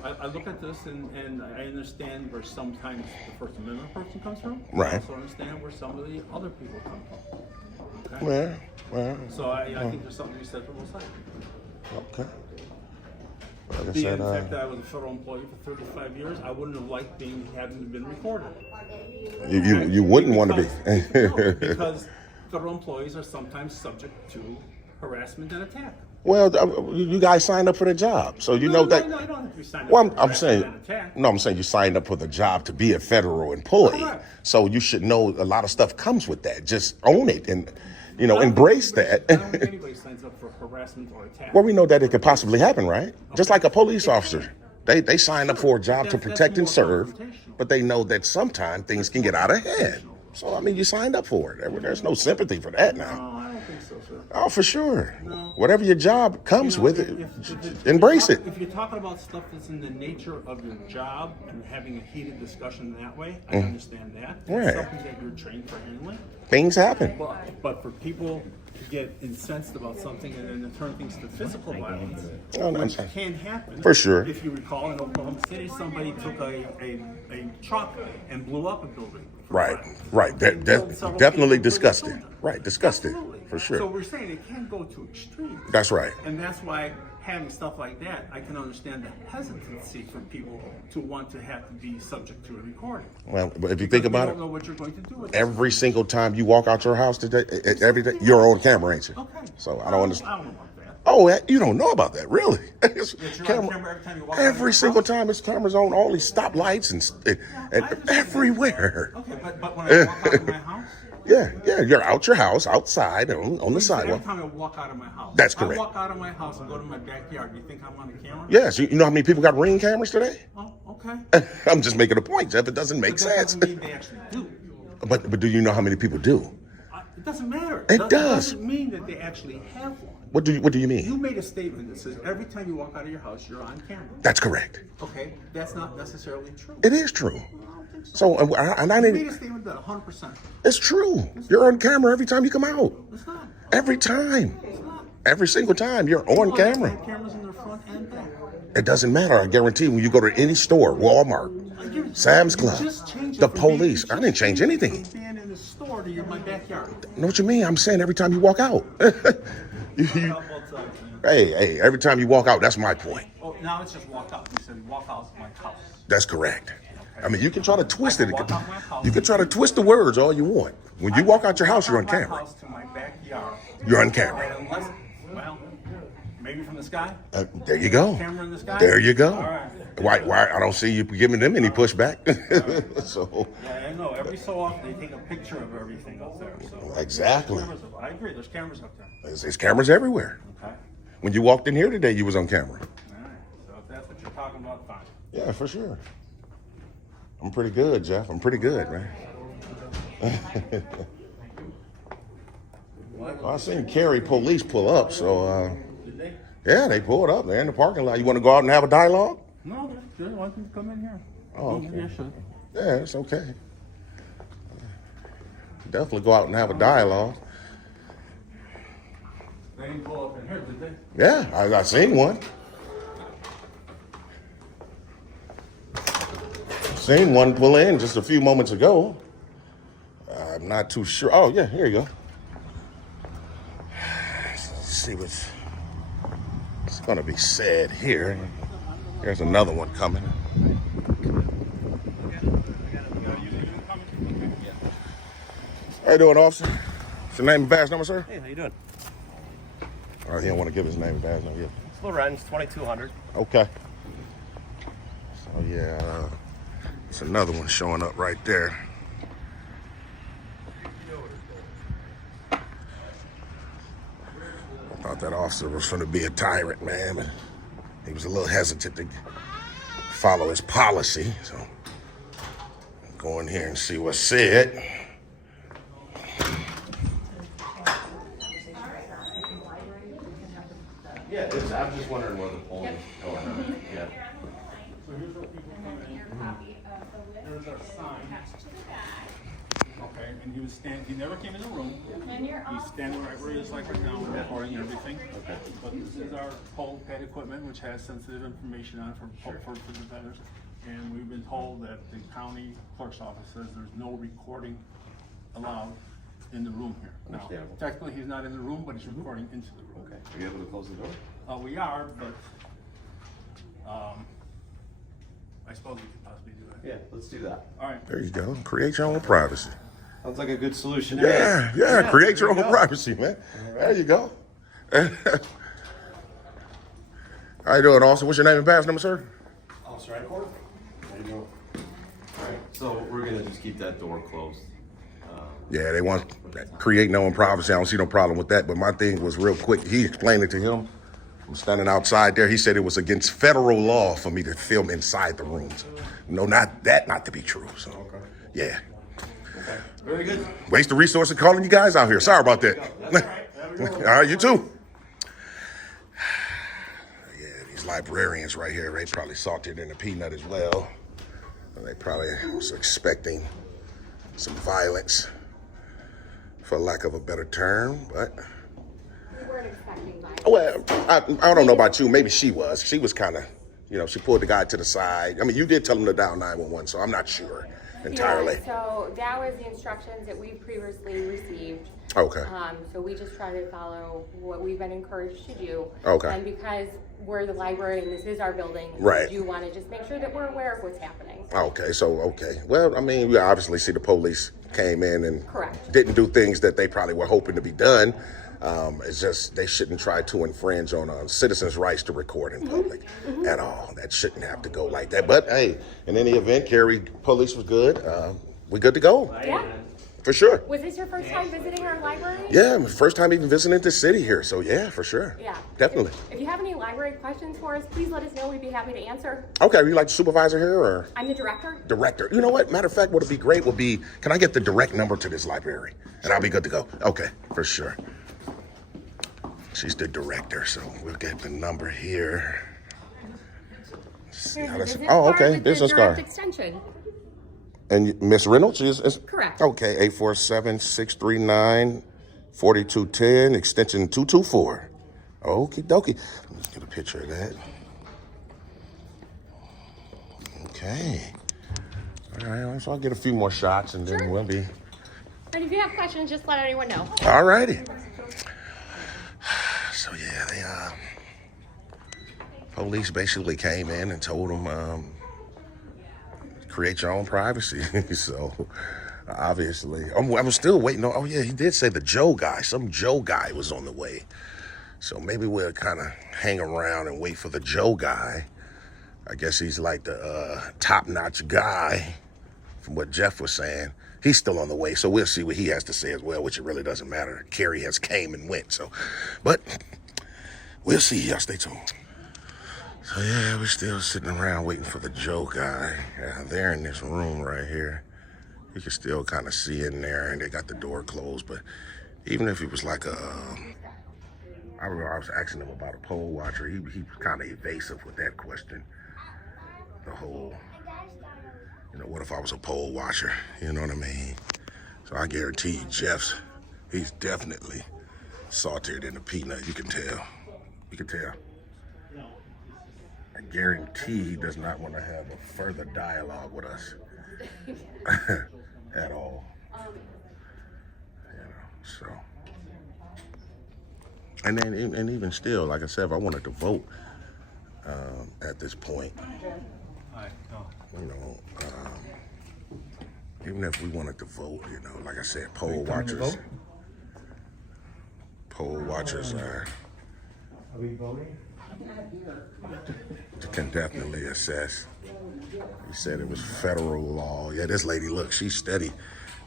I look at this and I understand where sometimes the First Amendment person comes from. Right. I also understand where some of the other people come from. Okay? Well, So I think there's something to be said for both sides. okay. Like I The said, fact that I was a federal employee for 35 years, I wouldn't have liked having been recorded. you wouldn't want to be. No, because federal employees are sometimes subject to harassment and attack. Well, you guys signed up for the job, so you know that. No, you don't have to be signed up Well, for I'm harassment saying, and attack. no, I'm saying you signed up for the job to be a federal employee, Correct. so you should know a lot of stuff comes with that. Just own it and, embrace that. I don't think anybody signs up for harassment or attack. Well, we know that it could possibly happen, right? Just like a police officer. They sign up for a job to That's protect and more serve, confrontational. but they know that sometimes things can get out of hand. So, I mean, you signed up for it. There's no sympathy for that now. No, I don't think so, sir. Oh, for sure. No. Whatever your job comes with it, embrace it. If you're talking about stuff that's in the nature of your job and having a heated discussion that way, I understand that. Right. It's something that you're trained for handling. Things happen. But for people to get incensed about something and then to turn things to physical violence, Oh, no, which I'm- can happen. For sure. If you recall, in Oklahoma City, somebody took a truck and blew up a building. for Right, violence. right. Killed several Definitely people, disgusting. including children. Right, disgusting. Absolutely. for sure. So we're saying it can't go to extremes. That's right. And that's why having stuff like that, I can understand the hesitancy for people to want to have to be subject to a recording. Well, but if you think about You it, don't know what you're going to do with every single time you walk out your house today, every day, you're on camera, ain't you? Okay. So I don't understand. I don't know about that. Oh, you don't know about that, really? It's You're on camera every time you walk out of every your single house? time, it's cameras on all these stoplights and understand that. everywhere. Okay, but when I walk out of my house, Yeah, you're out your house, outside, on the every sidewalk. time I walk out of my house. That's If correct. I walk out of my house and go to my backyard, do you think I'm on the camera? Yes, you know how many people got Ring cameras today? Oh, okay. I'm just making a point, Jeff. It doesn't make But that sense. doesn't mean they actually do. But do you know how many people do? It doesn't matter. It does. Doesn't mean that they actually have one. What do you mean? You made a statement that says every time you walk out of your house, you're on camera. That's correct. Okay, that's not necessarily true. It is true. I don't think so. So, and I You made a didn't. statement that 100%. It's true. You're on camera every time you come out. It's not. Every time. It's not. Every single time you're on People have camera. cameras in their front and back. It doesn't matter. I guarantee when you go to any store, Walmart, Sam's You Club, just changed it the from police. being- I didn't change anything. From being in the store to my backyard. Know what you mean? I'm saying every time you walk out. Hey, every time you walk out, that's my point. Oh, now it's just walk out. You said walk out my house. That's correct. I mean, you can try to twist it. Walk out my house. You can try to twist the words all you want. When you walk out your house, you're on Walk out my camera. house to my backyard. You're on camera. And unless, well, maybe from the sky. There you go. Camera in the sky. There you go. All right. Why? I don't see you giving them any pushback. So Yeah, I know. Every so often they take a picture of everything up there. So exactly, I agree. There's cameras up there. there's cameras everywhere. Okay. When you walked in here today, you was on camera. All right. So if that's what you're talking about, fine. Yeah, for sure. I'm pretty good, Jeff. I'm pretty good, man. Well, I seen Cary police pull up, so Did they? yeah, they pulled up. They're in the parking lot. You want to go out and have a dialogue? No, they're good. Why don't you come in here? Oh, okay. Yeah, sure. Yeah, it's okay. Definitely go out and have a dialogue. They didn't pull up in here, did they? Yeah, I seen one. Seen one pull in just a few moments ago. I'm not too sure. Oh, yeah, here you go. Let's see what's going to be said here. There's another one coming. How you doing, officer? What's your name and badge number, sir? Hey, how you doing? All right, he don't want to give his name and badge number yet. It's Lorenz, 2200. Okay. So yeah, it's another one showing up right there. I thought that officer was going to be a tyrant, man, but he was a little hesitant to follow his policy. So go in here and see what's said. Yeah, I'm just wondering where the poll is going on. Yeah. So here's what people come in. There's our sign. Okay, and he never came in the room. He's standing right where he is like right now, recording everything. Okay. But this is our poll pad equipment, which has sensitive information on it for the vendors. And we've been told that the county clerk's office says there's no recording allowed in the room here. Now, Understandable. technically, he's not in the room, but he's recording into the room. Okay. Are you able to close the door? We are, but, I suppose we could possibly do that. Yeah, let's do that. All right. There you go. Create your own privacy. Sounds like a good solution. to Yeah, me. yeah. Create your there you own go. privacy, man. There you go. How you doing, Austin? What's your name and badge number, sir? Officer Ancourt? There you go. All right, so we're gonna just keep that door closed. Yeah, they want create no own privacy. I don't see no problem with that. But my thing was real quick. He explained it to him. I'm standing outside there. He said it was against federal law for me to film inside the rooms. No, not to be true. So, yeah. Okay. Very good. Waste of resources calling you guys out here. Sorry about that. All right, you too. Yeah, these librarians right here, they probably salted in the peanut as well. They probably was expecting some violence, for lack of a better term, but. We weren't expecting violence. Well, I don't know about you. Maybe she was. She was kind of, she pulled the guy to the side. I mean, you did tell him to dial 911, so I'm not sure entirely. Yeah, so that was the instructions that we previously received. Okay. So we just try to follow what we've been encouraged to do. Okay. And because we're the library and this is our building, Right. we do want to just make sure that we're aware of what's happening. Okay. Well, I mean, we obviously see the police came in and Correct. didn't do things that they probably were hoping to be done. It's just they shouldn't try to infringe on citizens' rights to record in public at all. That shouldn't have to go like that. But hey, in any event, Cary police was good. We good to go. Yeah. For sure. Was this your first time visiting our library? Yeah, first time even visiting the city here. So yeah, for sure. Yeah. Definitely. If you have any library questions for us, please let us know. We'd be happy to answer. Okay, are you like the supervisor here or? I'm the director. Director. You know what? Matter of fact, what'd be great would be, can I get the direct number to this library? And I'll be good to go. Okay, for sure. She's the director, so we'll get the number here. See Here's how the that's- business oh, card okay, with the business direct card. extension. And Miss Reynolds is Correct. Okay, 847-639-4210, extension 224. Okie dokie. Let's get a picture of that. Okay. All right, so I'll get a few more shots and then Sure. we'll be. And if you have questions, just let anyone know. All righty. So yeah, they police basically came in and told them create your own privacy. So obviously, I'm still waiting on. Oh yeah, he did say the Joe guy. Some Joe guy was on the way. So maybe we'll kind of hang around and wait for the Joe guy. I guess he's like the top-notch guy, from what Jeff was saying. He's still on the way, so we'll see what he has to say as well, which it really doesn't matter. Cary has came and went, so. But we'll see. Y'all stay tuned. So yeah, we're still sitting around waiting for the Joe guy. They're in this room right here. You can still kind of see in there, and they got the door closed. But even if it was like a, I remember I was asking him about a poll watcher. He was kind of evasive with that question. The whole, what if I was a poll watcher? You know what I mean? So I guarantee you, he's definitely saltier than a peanut. You can tell. You can tell. I guarantee he does not want to have a further dialogue with us at all. So. And then, and even still, like I said, if I wanted to vote at this point, even if we wanted to vote, like I said, poll watchers are we voting? can definitely assess. He said it was federal law. Yeah, this lady, look, she's steady.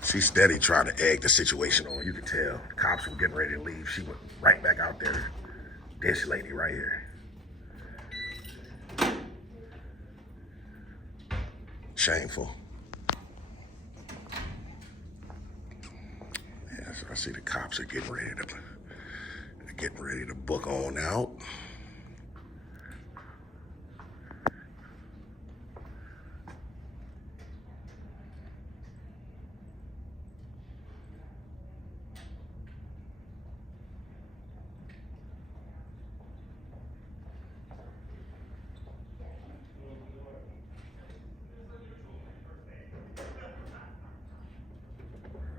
She's steady trying to egg the situation on. You could tell. The cops were getting ready to leave. She went right back out there. This lady right here. Shameful. Yeah, so I see the cops are getting ready to book on out.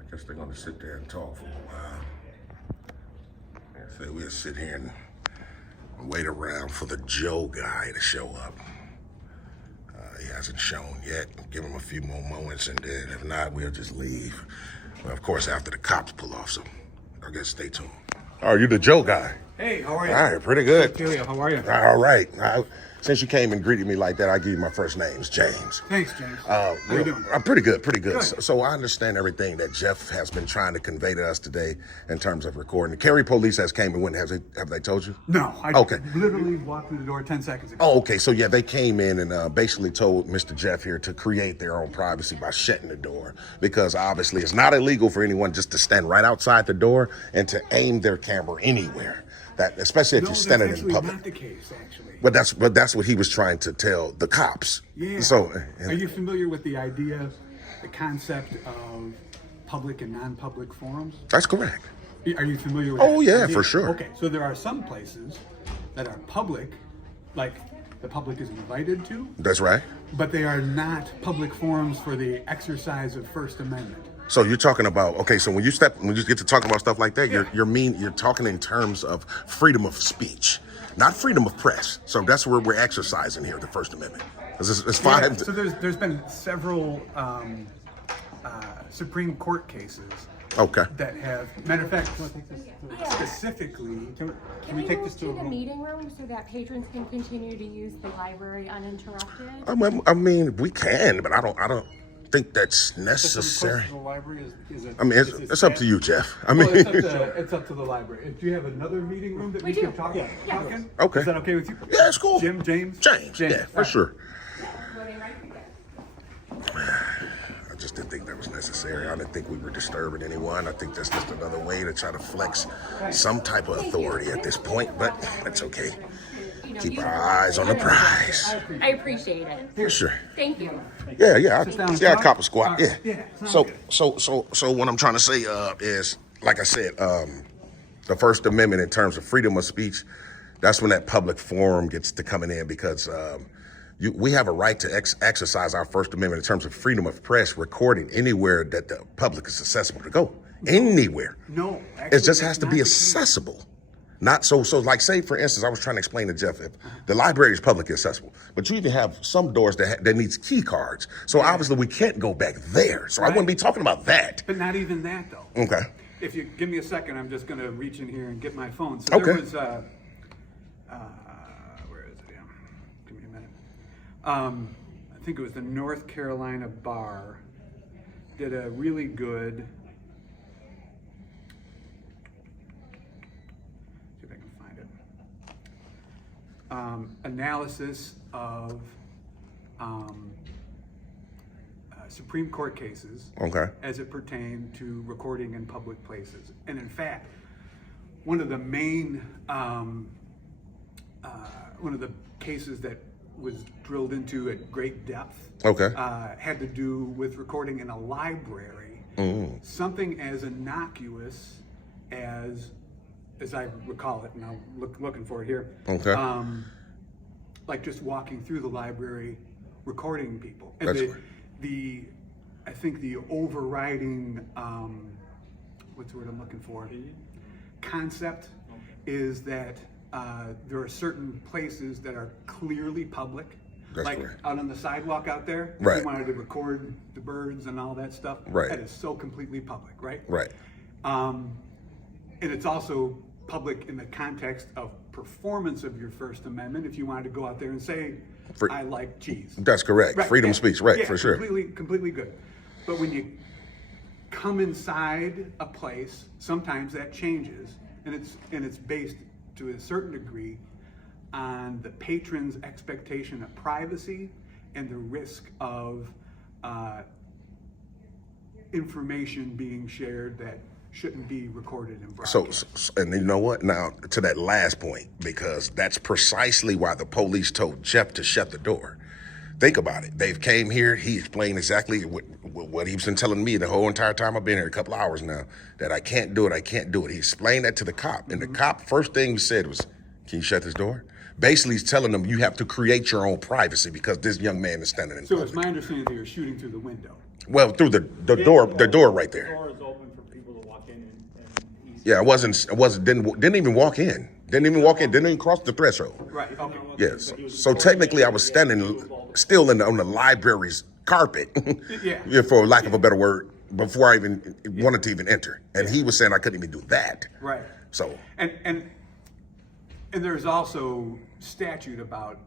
I guess they're gonna sit there and talk for a while. So we'll sit here and wait around for the Joe guy to show up. He hasn't shown yet. Give him a few more moments, and then if not, we'll just leave. Well, of course, after the cops pull off, so I guess stay tuned. Oh, you the Joe guy? Hey, how are you? All right, pretty good. Julia, how are you? All right. Since you came and greeted me like that, I'll give you my first name. It's James. Thanks, James. How you doing? I'm pretty good. Good. So I understand everything that Jeff has been trying to convey to us today in terms of recording. The Cary police has came and went. Have they told you? No, I Okay. literally walked through the door 10 seconds ago. Oh, okay. So yeah, they came in and basically told Mr. Jeff here to create their own privacy by shutting the door, because obviously it's not illegal for anyone just to stand right outside the door and to aim their camera anywhere. That, especially if No, you're that's standing in actually public. not the case, actually. But that's what he was trying to tell the cops. Yeah. So Are you familiar with the idea, the concept of public and non-public forums? that's correct. Are you familiar with Oh, that yeah, idea? for sure. Okay, so there are some places that are public, like the public is invited to, That's right. but they are not public forums for the exercise of First Amendment. So you're talking about, okay, so when you get to talking about stuff like that, you're talking in terms of freedom of speech, not freedom of press. So that's where we're exercising here, the First Amendment. It's five. Yeah, so there's been several Supreme Court cases Okay. that have, matter of fact, specifically. Can Can we we take move this to to a the room? meeting room so that patrons can continue to use the library uninterrupted? I mean, we can, but I don't think that's necessary. The library is it? I mean, it's up to you, Jeff. I mean, Well, it's up to the library. Do you have another meeting room that we We can do. talk Yeah. talk in? Okay. Is that okay with you? Yeah, it's cool. James? James, yeah, all for right. sure. Were they right for that? I just didn't think that was necessary. I didn't think we were disturbing anyone. I think that's just another way to try to flex some type of authority at this point, but that's okay. You know, Keep you- our eyes on the prize. I appreciate it. For sure. Thank you. Yeah, down and yeah, talk? copper squat. All Yeah. right. Yeah, sounds So, good. so what I'm trying to say is, like I said, the First Amendment in terms of freedom of speech, that's when that public forum gets to coming in because we have a right to exercise our First Amendment in terms of freedom of press, recording anywhere that the public is accessible to go. Anywhere. No. It just has to be accessible. Not so like say for instance, I was trying to explain to Jeff, if the library is publicly accessible, but you even have some doors that needs key cards. So obviously we can't go back there. So I wouldn't be talking about that. But not even that, though. Okay. If you give me a second, I'm just going to reach in here and get my phone. So Okay. there was, where is it? Yeah. Give me a minute. I think it was the North Carolina Bar did a really good, see if I can find it, analysis of Supreme Court cases Okay. as it pertained to recording in public places. And in fact, one of the main, one of the cases that was drilled into at great depth Okay. had to do with recording in a library, something as innocuous as I recall it, and I'm looking for it here. Okay. Like just walking through the library, recording people. And That's I think the overriding, what's the word I'm looking for? Concept is that there are certain places that are clearly public. That's like correct. out on the sidewalk out there, if Right. you wanted to record the birds and all that stuff, Right. that is so completely public, right? Right. And it's also public in the context of performance of your First Amendment. If you wanted to go out there and say, I like cheese. That's correct. Right, Freedom yeah, of speech. Right. yeah, For sure. completely good. But when you come inside a place, sometimes that changes, and it's based to a certain degree on the patron's expectation of privacy and the risk of information being shared that shouldn't be recorded and broadcast. So, and you know what? Now, to that last point, because that's precisely why the police told Jeff to shut the door. Think about it. They've came here. He explained exactly what he's been telling me the whole entire time I've been here, a couple hours now, that I can't do it. I can't do it. He explained that to the cop. And the cop, first thing he said was, can you shut this door? Basically, he's telling them you have to create your own privacy because this young man is standing in So public. it's my understanding that you're shooting through the window. Well, through the door right The there. door is open for people to walk in and easy. Yeah, didn't even walk in. Didn't even cross the threshold. Right, okay. Yes. So technically, I was standing still on the library's carpet, Yeah. for lack of a better word, before I even wanted to even enter. And he was saying I couldn't even do that. Right. So, And there's also statute about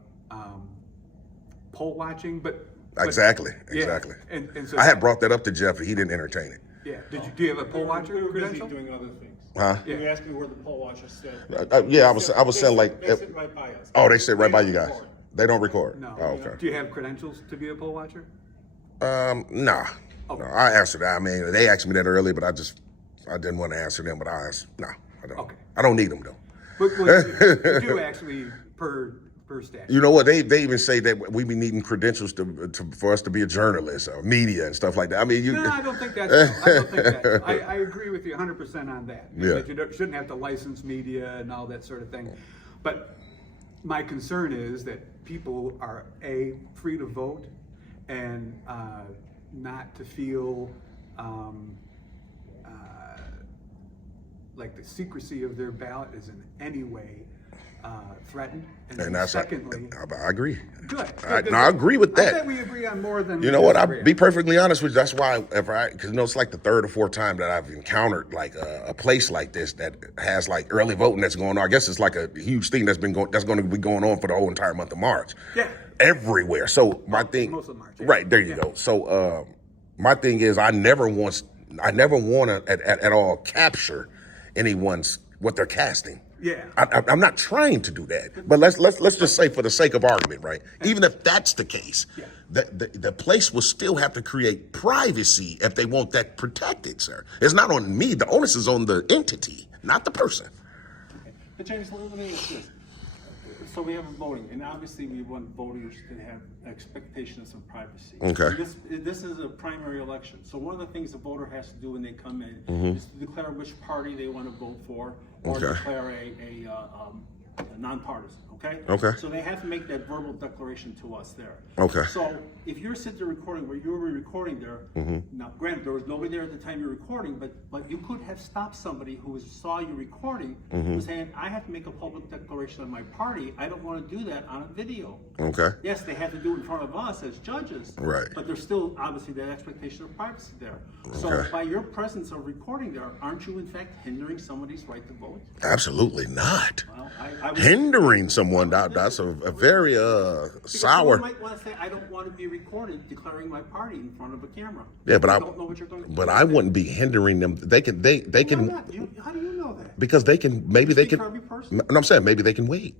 poll watching, but exactly. yeah. And so I had brought that up to Jeff, and he didn't entertain it. yeah. Do you have a poll watcher We were busy credential? doing other things. Huh? You asked me where the poll watcher stood. Yeah, I was saying like, They sit right by us. oh, they sit right by you don't guys. record. They don't record. No. Oh, okay. Do you have credentials to be a poll watcher? Nah. Okay. No, I answered that. I mean, they asked me that earlier, but I didn't want to answer them. But I asked, no, I don't. Okay. I don't need them though. But you do actually per statute. You know what? They even say that we be needing credentials for us to be a journalist or media and stuff like that. I mean, No, I don't think that's. I don't think that. I agree with you 100% on that. Yeah. That you shouldn't have to license media and all that sort of thing. But my concern is that people are free to vote and not to feel like the secrecy of their ballot is in any way threatened. And then that's, secondly, I agree. good. I agree with I that. bet we agree on more than You we know what? I'll disagree be on. perfectly honest with you. That's why, because it's like the third or fourth time that I've encountered like a place like this that has like early voting that's going on. I guess it's like a huge thing that's going to be going on for the whole entire month of March. Yeah. Everywhere. So my thing, most of March, yeah. right there you go. So my thing is, I never want to at all capture anyone's what they're casting. Yeah. I'm not trying to do that, but let's just say for the sake of argument, right? Even if that's the case, Yeah. the place will still have to create privacy if they want that protected, sir. It's not on me. The onus is on the entity, not the person. But James, let me ask this. So we have a voting, and obviously we want voters to have expectations of privacy. Okay. This is a primary election. So one of the things the voter has to do when they come in is to declare which party they want to vote for, or Okay. declare a nonpartisan. Okay. Okay. So they have to make that verbal declaration to us there. Okay. So if you're sitting there recording where you were recording there, now granted there was nobody there at the time you're recording, but you could have stopped somebody who saw you recording, who saying, I have to make a public declaration on my party. I don't want to do that on a video. Okay. Yes, they have to do it in front of us as judges. Right. But there's still obviously that expectation of privacy there. So Okay. by your presence of recording there, aren't you in fact hindering somebody's right to vote? Absolutely not. Well, I would- Hindering someone, that's a very Because sour. someone might want to say, I don't want to be recorded declaring my party in front of a camera. Yeah, but I I don't know what you're going to do. but I wouldn't be hindering them. They can Why can not? How do you know that? because they can maybe they Speak can. for every person. No, I'm saying maybe they can wait.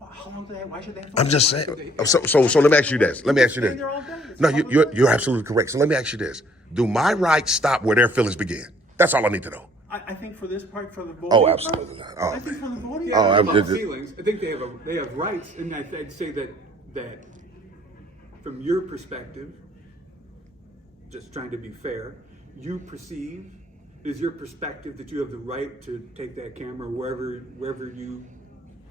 How long do they? Why should they have to I'm wait? just Why saying. should they- So let me ask you this. Let me ask you Stay this. there all day. It's No, public you're record. absolutely correct. So let me ask you this: do my rights stop where their feelings begin? That's all I need to know. I think for this part, for the voting. Oh, part, absolutely. I think for the voting. Yeah, Oh, I I'm don't know just- feelings. I think they have rights, and I'd say that from your perspective, just trying to be fair, you perceive is your perspective that you have the right to take that camera wherever you,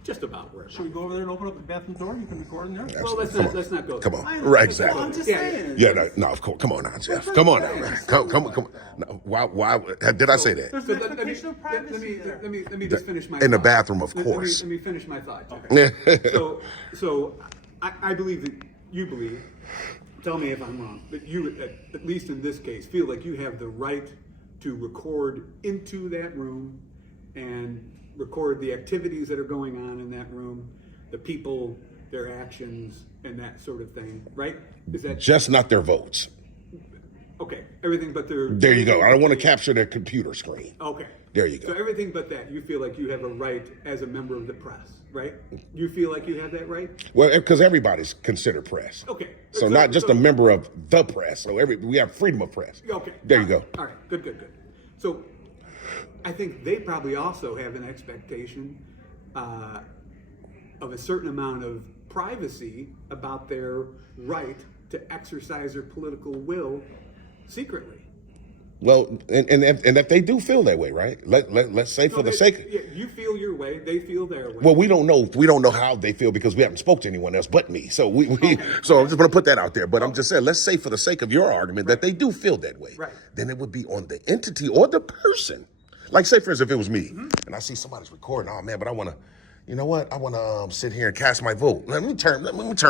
just about wherever. Should we go over there and open up the bathroom door? You can record in there. Well, let's Come not on. let's not go. Come there. on. Right, exactly. Well, I'm just Yeah, saying. Yeah, no, of course. Come on now, Jeff. Come on now, man. Come on. No, why did I say that? There's So an let me expectation of privacy there. let me just finish my In the thought. bathroom, of Let me- course. Let me finish my thought. Yeah. So I believe that you believe. Tell me if I'm wrong. But you, at least in this case, feel like you have the right to record into that room and record the activities that are going on in that room, the people, their actions, and that sort of thing. Right? Is that Just not their votes. okay? Everything but their. There you go. I don't want to capture their computer screen. Okay. There you go. So everything but that, you feel like you have a right as a member of the press, right? You feel like you have that right? Well, because everybody's considered press. Okay. So not just a member of the press. So we have freedom of press. Okay. There you go. All right. Good. So I think they probably also have an expectation of a certain amount of privacy about their right to exercise their political will secretly. Well, and if they do feel that way, right? Let's say for the sake. Yeah, you feel your way, they feel their way. Well, we don't know how they feel because we haven't spoke to anyone else but me. So so I'm just going to put that out there. But I'm just saying, let's say for the sake of your argument that they do feel that way. Right. Then it would be on the entity or the person. Like say for instance, if it was me and I see somebody's recording, oh man, but I want to, you know what? I want to sit here and cast my vote. Let me turn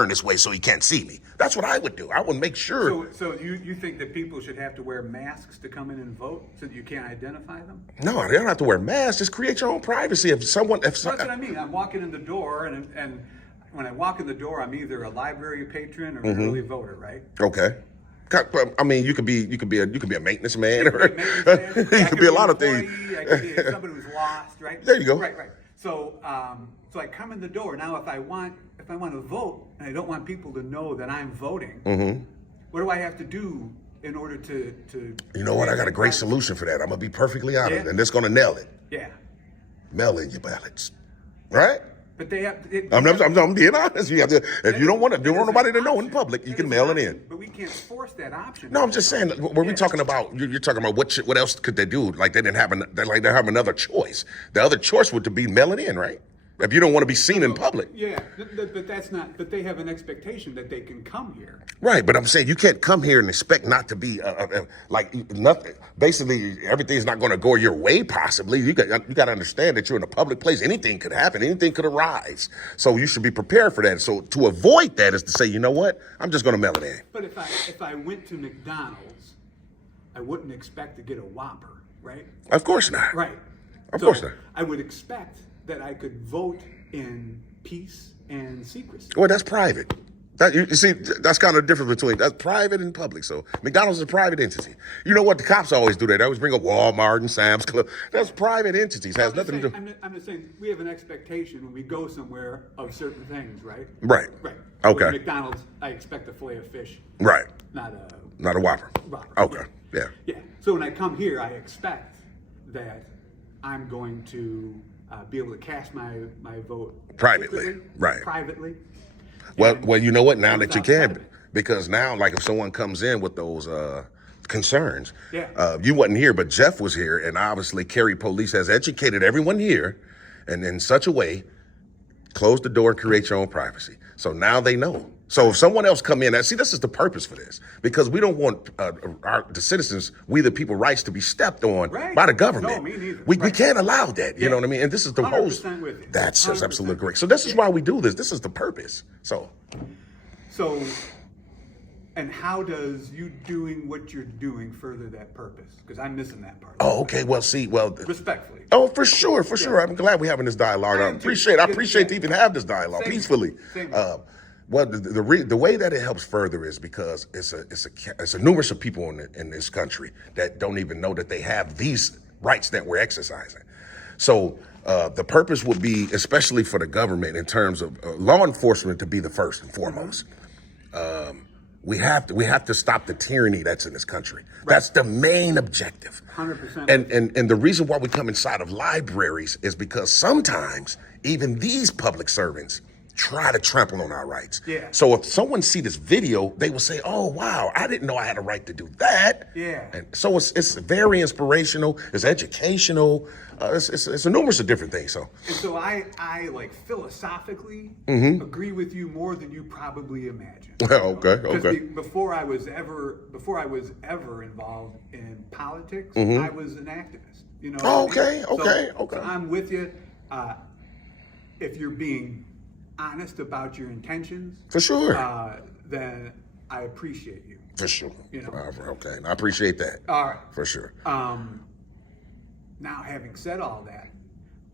this way so he can't see me. That's what I would do. I would make sure. So you think that people should have to wear masks to come in and vote so that you can't identify them? No, they don't have to wear masks. Just create your own privacy. If That's what I mean. I'm walking in the door, and when I walk in the door, I'm either a library patron or an early voter, right? Okay. I mean, you could be a maintenance man, or Maintenance man. you I could be a lot of employee, things. I could be somebody who's lost, right? There you go. Right. So I come in the door. Now, if I want to vote, and I don't want people to know that I'm voting, what do I have to do in order to? You know what? I got a great solution for that. I'm gonna be perfectly honest, Yeah? and it's gonna nail it. Yeah, Mail in your ballots, right? but they have. I'm being honest. You have to. If you don't want nobody to know in public, you can mail it in. But we can't force that option. No, I'm just saying. Were we talking about? You're talking about what else could they do? Like they didn't have they have another choice. The other choice would be mail it in, right? if you don't want to be seen in public. Yeah, but that's not, but they have an expectation that they can come here. Right, but I'm saying you can't come here and expect not to be like nothing. Basically, everything's not going to go your way. Possibly, you got to understand that you're in a public place. Anything could happen. Anything could arise. So you should be prepared for that. So to avoid that is to say, you know what? I'm just going to mail it in. But if I went to McDonald's, I wouldn't expect to get a Whopper, right? Of course not. Right. Of course not. I would expect that I could vote in peace and secrecy. Well, that's private. That, you see, that's kind of the difference between that's private and public. So McDonald's is a private entity. You know what? The cops always do that. They always bring up Walmart and Sam's Club. That's private entities. Has nothing to do. I'm just saying we have an expectation when we go somewhere of certain things, right? Right. Right. Okay. With McDonald's, I expect a fillet of fish, Right. not Not a Whopper. Whopper. Okay. Yeah. Yeah. So when I come here, I expect that I'm going to be able to cast my vote Privately, secretly, right. Privately. Well, you know what? Now And that you without can, private. because now, like, if someone comes in with those concerns, Yeah. you wasn't here, but Jeff was here, and obviously, Cary Police has educated everyone here, and in such a way, close the door and create your own privacy. So now they know. So if someone else come in, and see, this is the purpose for this, because we don't want the citizens, we the people, rights to be stepped on Right. by the government. No, me neither. We Right. can't allow that. You Yeah. know what I mean? And this is the 100% with you. That's 100% absolutely correct. So this is why we do this. This is the purpose. So. And how does you doing what you're doing further that purpose? Because I'm missing that part. Oh, okay. Well, see, Respectfully. Oh, for sure, for sure. I'm glad we're having this dialogue. I I am too. appreciate to Yeah. even have this dialogue Same. peacefully. Same. Well, the way that it helps further is because it's a numerous of people in this country that don't even know that they have these rights that we're exercising. So the purpose would be, especially for the government, in terms of law enforcement, to be the first and foremost. We have to stop the tyranny that's in this country. Right. That's the main objective. 100%. And the reason why we come inside of libraries is because sometimes even these public servants try to trample on our rights. Yeah. So if someone see this video, they will say, "Oh wow, I didn't know I had a right to do that." Yeah. And so it's very inspirational. It's educational. It's a numerous of different things. So. And so I like philosophically Mm-hmm. agree with you more than you probably imagine. Okay. Because before I was ever involved in politics, I was an activist. You know. what I mean? Okay. So I'm with you. If you're being honest about your intentions, For sure. then I appreciate you. For sure. You know. Okay. I appreciate that. All right. For sure. Now, having said all that,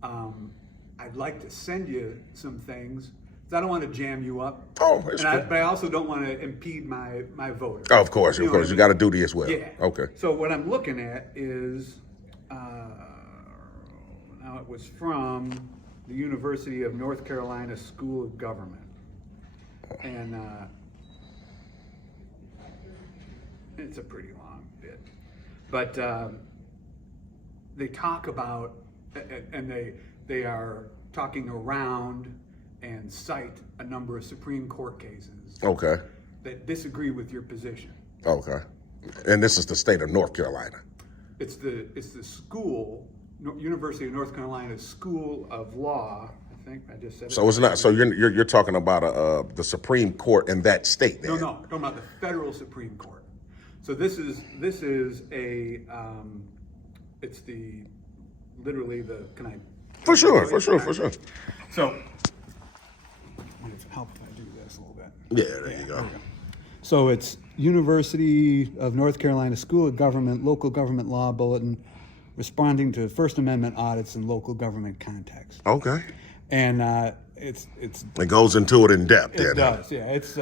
I'd like to send you some things. 'Cause I don't want to jam you up. Oh, that's cool. But I also don't want to impede my voter. Oh, of course. You know You what I got to mean? duty as well. Yeah. Okay. So what I'm looking at is, now it was from the University of North Carolina School of Government. And it's a pretty long bit. But they talk about, and they are talking around and cite a number of Supreme Court cases Okay. that disagree with your position. Okay. And this is the state of North Carolina. It's the school, University of North Carolina School of Law. I think I just said it. So it's not. So you're talking about the Supreme Court in that state. Then. No, I'm talking about the federal Supreme Court. So this is a it's literally the can I For sure. So it's help if I do this a little bit. Yeah. There you go. So it's University of North Carolina School of Government, Local Government Law Bulletin, responding to First Amendment audits in local government context. Okay. And it's It goes into it in depth. it then. does, yeah. It's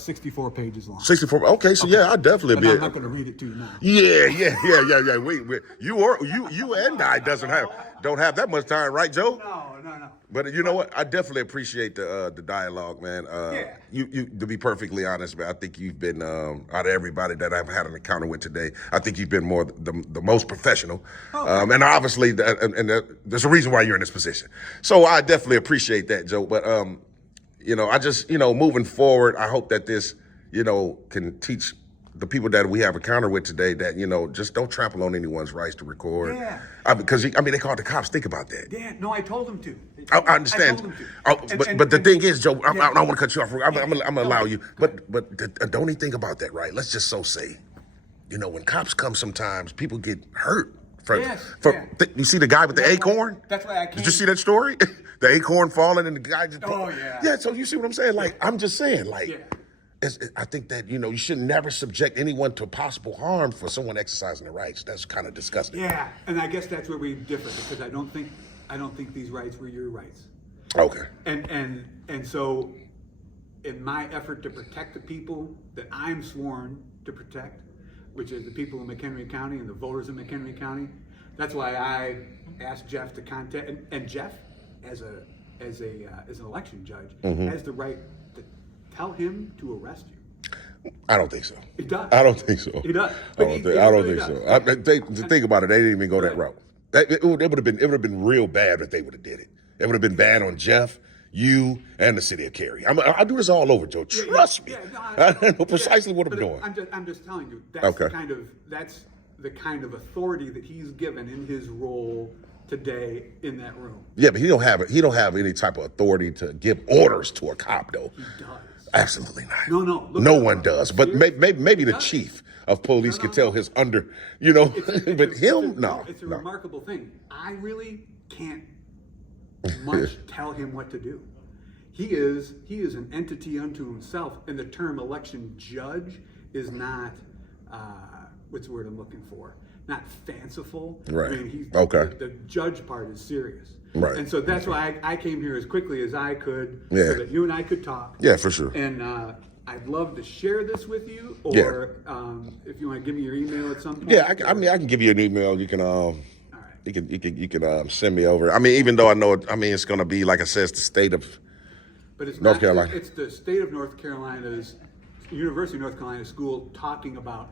64 pages long. 64. Okay. So yeah, I definitely But be. I'm not going to read it to you now. Yeah. We you and I don't have that much time, right, Joe? No. But you know what? I definitely appreciate the dialogue, man. Yeah. You to be perfectly honest, man, I think you've been out of everybody that I've had an encounter with today. I think you've been more the most professional, and obviously, there's a reason why you're in this position. So I definitely appreciate that, Joe. But I just moving forward, I hope that this can teach the people that we have encountered with today that, just don't trample on anyone's rights to record. Yeah. Because, they called the cops. Think about that. Yeah, no, I told him to. I understand. I told him to. But the thing is, Joe, I yeah. don't want to cut you off. I'm going to allow you. But don't even think about that, right? Let's just say, when cops come sometimes, people get hurt. You see the guy with the acorn? That's why I came. Did you see that story? The acorn falling and the guy just... Oh, yeah. Yeah, so you see what I'm saying? Like, I'm just saying, like... Yeah. I think that, you should never subject anyone to possible harm for someone exercising their rights. That's kind of disgusting. Yeah, and I guess that's where we differ, because I don't think these rights were your rights. Okay. And so, in my effort to protect the people that I'm sworn to protect, which is the people of McHenry County and the voters of McHenry County, that's why I asked Jeff to contact, and Jeff, as an election judge, has the right to tell him to arrest you. I don't think so. He does. I don't think so. He does. I don't think so. Think about it. They didn't even go that route. It would have been real bad if they would have did it. It would have been bad on Jeff, you, and the city of Cary. I do this all over, Joe. Trust me. I know precisely what I'm doing. I'm just telling you. That's the kind of authority that he's given in his role today in that room. Yeah, but he don't have any type of authority to give orders to a cop, though. He does. Absolutely not. No. No one does. But maybe the chief of police could tell his under, but him, no. It's a remarkable thing. I really can't much tell him what to do. He is an entity unto himself, and the term election judge is not what's the word I'm looking for? Not fanciful. Right. I mean, okay. The judge part is serious. Right. And so that's why I came here as quickly as I could, Yeah. so that you and I could talk. Yeah, for sure. And I'd love to share this with you, or if you want to give me your email at some point. Yeah, I can give you an email. You can you can send me over. I mean, even though I know it's going to be, like I said, it's the state of North Carolina. It's the state of North Carolina's University of North Carolina school talking about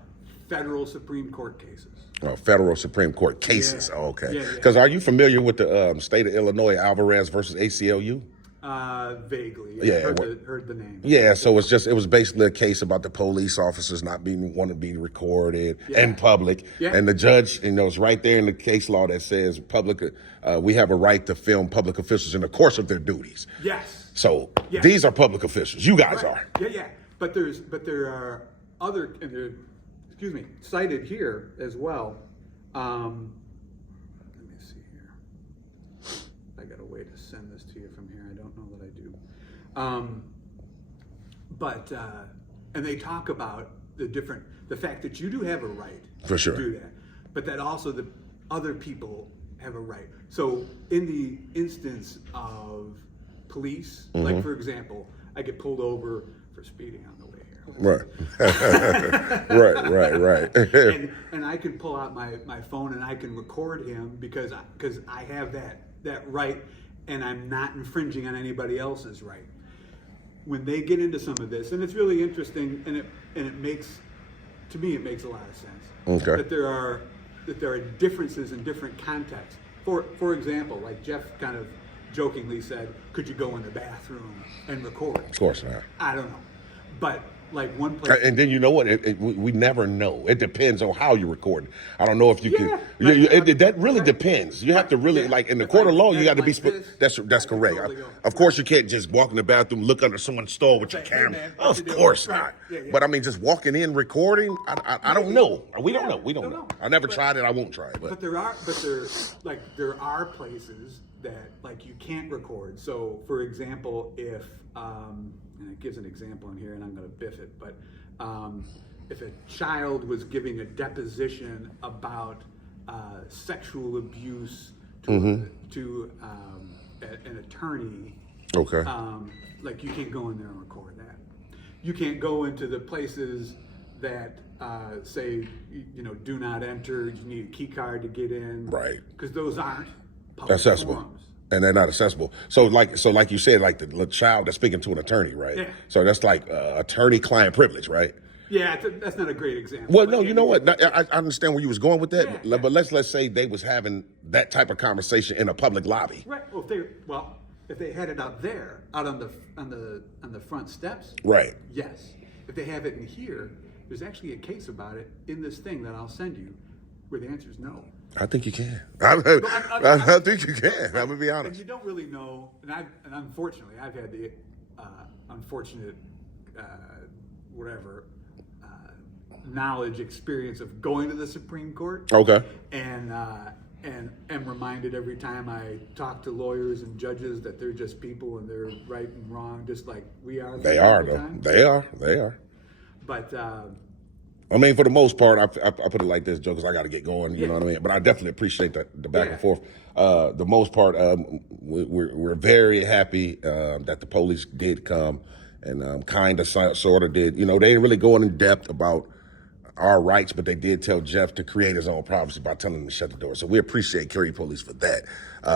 federal Supreme Court cases. Oh, federal Supreme Court cases. Yeah. Oh, okay. Yeah. Because are you familiar with the state of Illinois, Alvarez versus ACLU? Vaguely. Yeah. Heard the name. Yeah, so it was basically a case about the police officers not wanting to be recorded in public. Yeah. And the judge, it's right there in the case law that says we have a right to film public officials in the course of their duties. Yes. So these are public officials. You guys Right. are. Yeah. But there are other, and they're, cited here as well. Let me see here. I got a way to send this to you from here. I don't know that I do. And they talk about the fact that you do have a right For sure. to do that, but that also the other people have a right. So in the instance of police, like for example, I get pulled over for speeding on the way here. Right. right. and I can pull out my phone and I can record him because I have that right, and I'm not infringing on anybody else's right. When they get into some of this, and it's really interesting, and it makes a lot of sense. Okay. That there are differences in different contexts. For example, like Jeff kind of jokingly said, could you go in the bathroom and record? Of course not. I don't know. But like one place. And then you know what? We never know. It depends on how you record. I don't know if you can. That really depends. You have to really in the court of law. You got to be. That's correct. Of course, you can't just walk in the bathroom, look under someone's stall with your camera. Of course not. But I mean, just walking in recording. I don't know. We don't know. We don't know. I never tried it. I won't try it. But there are places that you can't record. So for example, if and it gives an example in here, and I'm going to biff it, but if a child was giving a deposition about sexual abuse to an attorney, okay, you can't go in there and record that. You can't go into the places that say, do not enter. You need a key card to get in, right? Because those aren't public accessible. forums. And they're not accessible. So like you said, like the child that's speaking to an attorney, right? Yeah. So that's like attorney-client privilege, right? Yeah, that's not a great example. Well, no, you know what? I understand where you was going with that, but let's say they was having that type of conversation in a public lobby. Right. Well, if they had it out there, out on the front steps. Right. Yes. If they have it in here, there's actually a case about it in this thing that I'll send you where the answer is no. I think you can. I think you can. I'm gonna be And honest. you don't really know, and unfortunately, I've had the unfortunate, knowledge, experience of going to the Supreme Court. Okay. And am reminded every time I talk to lawyers and judges that they're just people and they're right and wrong, just like we are. They are though. They are. But I mean, for the most part, I put it like this, Joe, because I got to get going. You know what I mean? But I definitely appreciate the back and forth. The most part, we're very happy that the police did come and kind of sort of did. You know, they didn't really go in depth about our rights, but they did tell Jeff to create his own privacy by telling him to shut the door. So we appreciate Cary Police for that.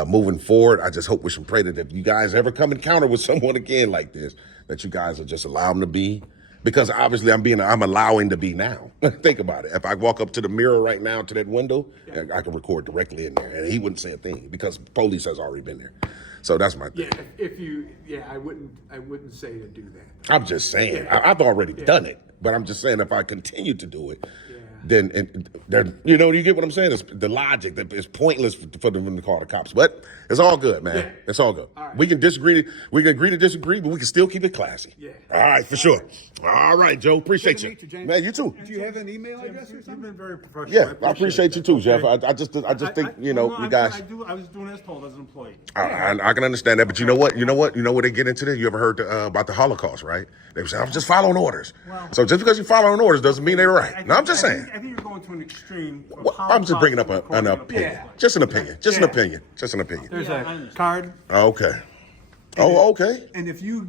Moving forward, I just hope, wish, and pray that if you guys ever come encounter with someone again like this, that you guys will just allow them to be. Because obviously I'm allowing to be now. Think about it. If I walk up to the mirror right now to that window, I can record directly in there, and he wouldn't say a thing because police has already been there. So that's my thing. I wouldn't say to do that. I'm just saying, I've already done it, but I'm just saying if I continue to do it, then you know, you get what I'm saying? It's the logic that it's pointless for them to call the cops. But it's all good, man. Yeah. It's all good. All right. We can disagree. We can agree to disagree, but we can still keep it classy. Yeah. All right, for sure. All right, Joe. Appreciate Good to you. meet you, James. Man, you too. Do you have an email address or You've something? been very professional. Yeah, I appreciate you too, Jeff. I just think, you know, you guys. I was doing as told as an employee. I can understand that, but you know what? You know where they get into this? You ever heard about the Holocaust, right? They say, I'm just following orders. So just because you're following orders doesn't mean they're right. No, I'm just saying. I think you're going to an extreme. Well, I'm just bringing up an opinion. Just an opinion. Just an opinion. Just an opinion. There's a card. Okay. Oh, okay. And if you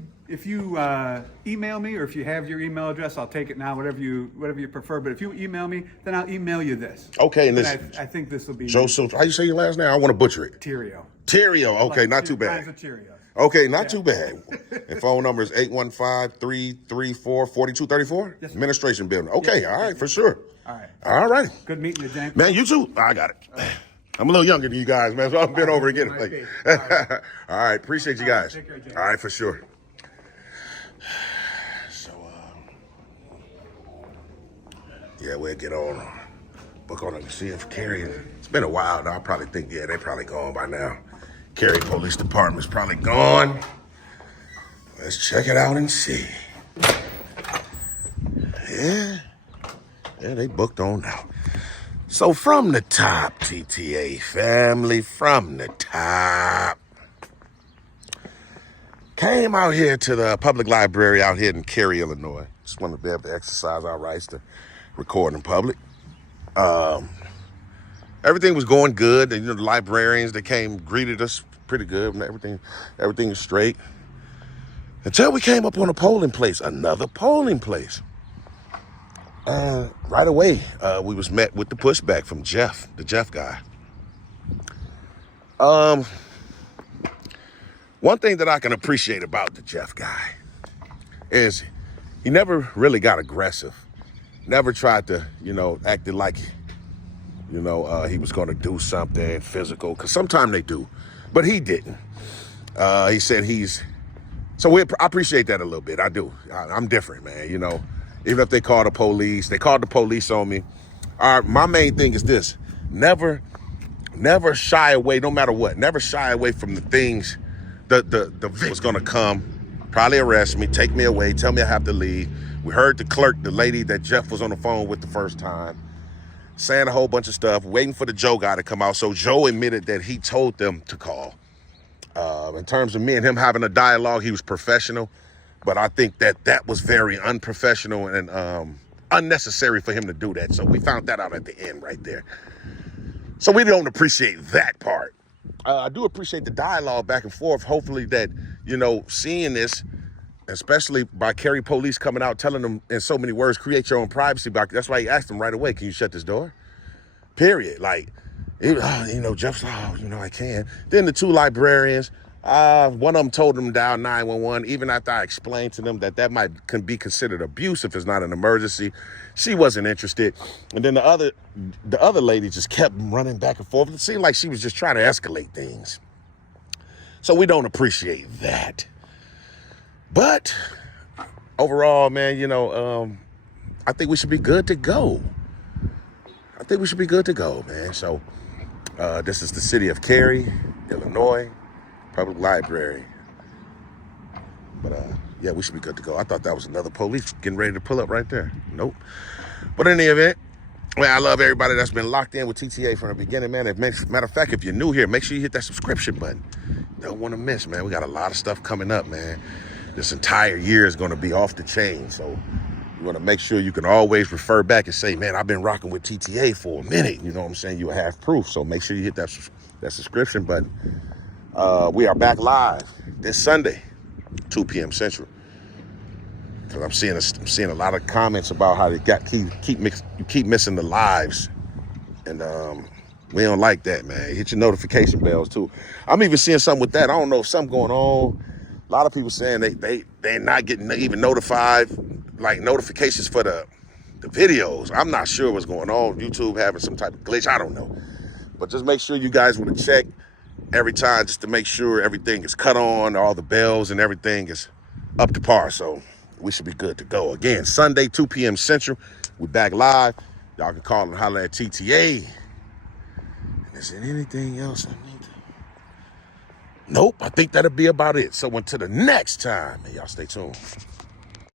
email me, or if you have your email address, I'll take it now, whatever you prefer. But if you email me, then I'll email you this. Okay, and And this I think this will be Joseph. How you say your last name? I want to butcher it. Terio. Terrio. Okay, Like not too kinds bad. of Cheerios. Okay, not too bad. And phone number is 815-334-4234. Yes, sir. Administration building. Okay, all right, for sure. All right. All right. Good meeting you, James. Man, you too. I got it. I'm a little younger than you guys, man, so I've been over again. Might be. All right, appreciate you guys. Take care, James. All right, for sure. So, yeah, we'll get on. Book on to see if Cary. It's been a while now. I probably think, yeah, they're probably gone by now. Cary Police Department's probably gone. Let's check it out and see. Yeah, they booked on now. So from the top, TTA family, from the top. Came out here to the public library out here in Cary, Illinois. Just wanted to be able to exercise our rights to record in public. Everything was going good. You know, the librarians, they came, greeted us pretty good. Everything was straight. Until we came up on a polling place, another polling place. Right away, we was met with the pushback from Jeff, the Jeff guy. One thing that I can appreciate about the Jeff guy is he never really got aggressive. Never tried to, acted like, he was going to do something physical, because sometimes they do, but he didn't. He said I appreciate that a little bit. I do. I'm different, man, Even if they call the police, they called the police on me. All right, my main thing is this. Never shy away, no matter what. Never shy away from the things the victim was gonna come, probably arrest me, take me away, tell me I have to leave. We heard the clerk, the lady that Jeff was on the phone with the first time, saying a whole bunch of stuff, waiting for the Joe guy to come out. So Joe admitted that he told them to call. In terms of me and him having a dialogue, he was professional. But I think that was very unprofessional and unnecessary for him to do that. So we found that out at the end right there. So we don't appreciate that part. I do appreciate the dialogue back and forth. Hopefully that, seeing this, especially by Cary Police coming out, telling them in so many words, create your own privacy. That's why he asked them right away, can you shut this door? Period. Like, Jeff's, I can. Then the two librarians, one of them told them to dial 911, even after I explained to them that can be considered abuse if it's not an emergency. She wasn't interested. And then the other lady just kept running back and forth. It seemed like she was just trying to escalate things. So we don't appreciate that. But overall, man, I think we should be good to go. I think we should be good to go, man. So this is the city of Cary, Illinois, Public Library. But yeah, we should be good to go. I thought that was another police getting ready to pull up right there. Nope. But in any event, man, I love everybody that's been locked in with TTA from the beginning, man. Matter of fact, if you're new here, make sure you hit that subscription button. Don't want to miss, man. We got a lot of stuff coming up, man. This entire year is going to be off the chain. So you want to make sure you can always refer back and say, man, I've been rocking with TTA for a minute. You know what I'm saying? You have proof. So make sure you hit that subscription button. We are back live this Sunday, 2 p.m. Central. Because I'm seeing a lot of comments about how they keep missing the lives. And we don't like that, man. Hit your notification bells too. I'm even seeing something with that. I don't know if something going on. A lot of people saying they're not getting even notified, like notifications for the videos. I'm not sure what's going on. YouTube having some type of glitch. I don't know. But just make sure you guys want to check every time just to make sure everything is cut on, all the bells and everything is up to par. So we should be good to go. Again, Sunday, 2 p.m. Central. We're back live. Y'all can call and holler at TTA. Is there anything else I need to? Nope, I think that'll be about it. So until the next time, man, y'all stay tuned.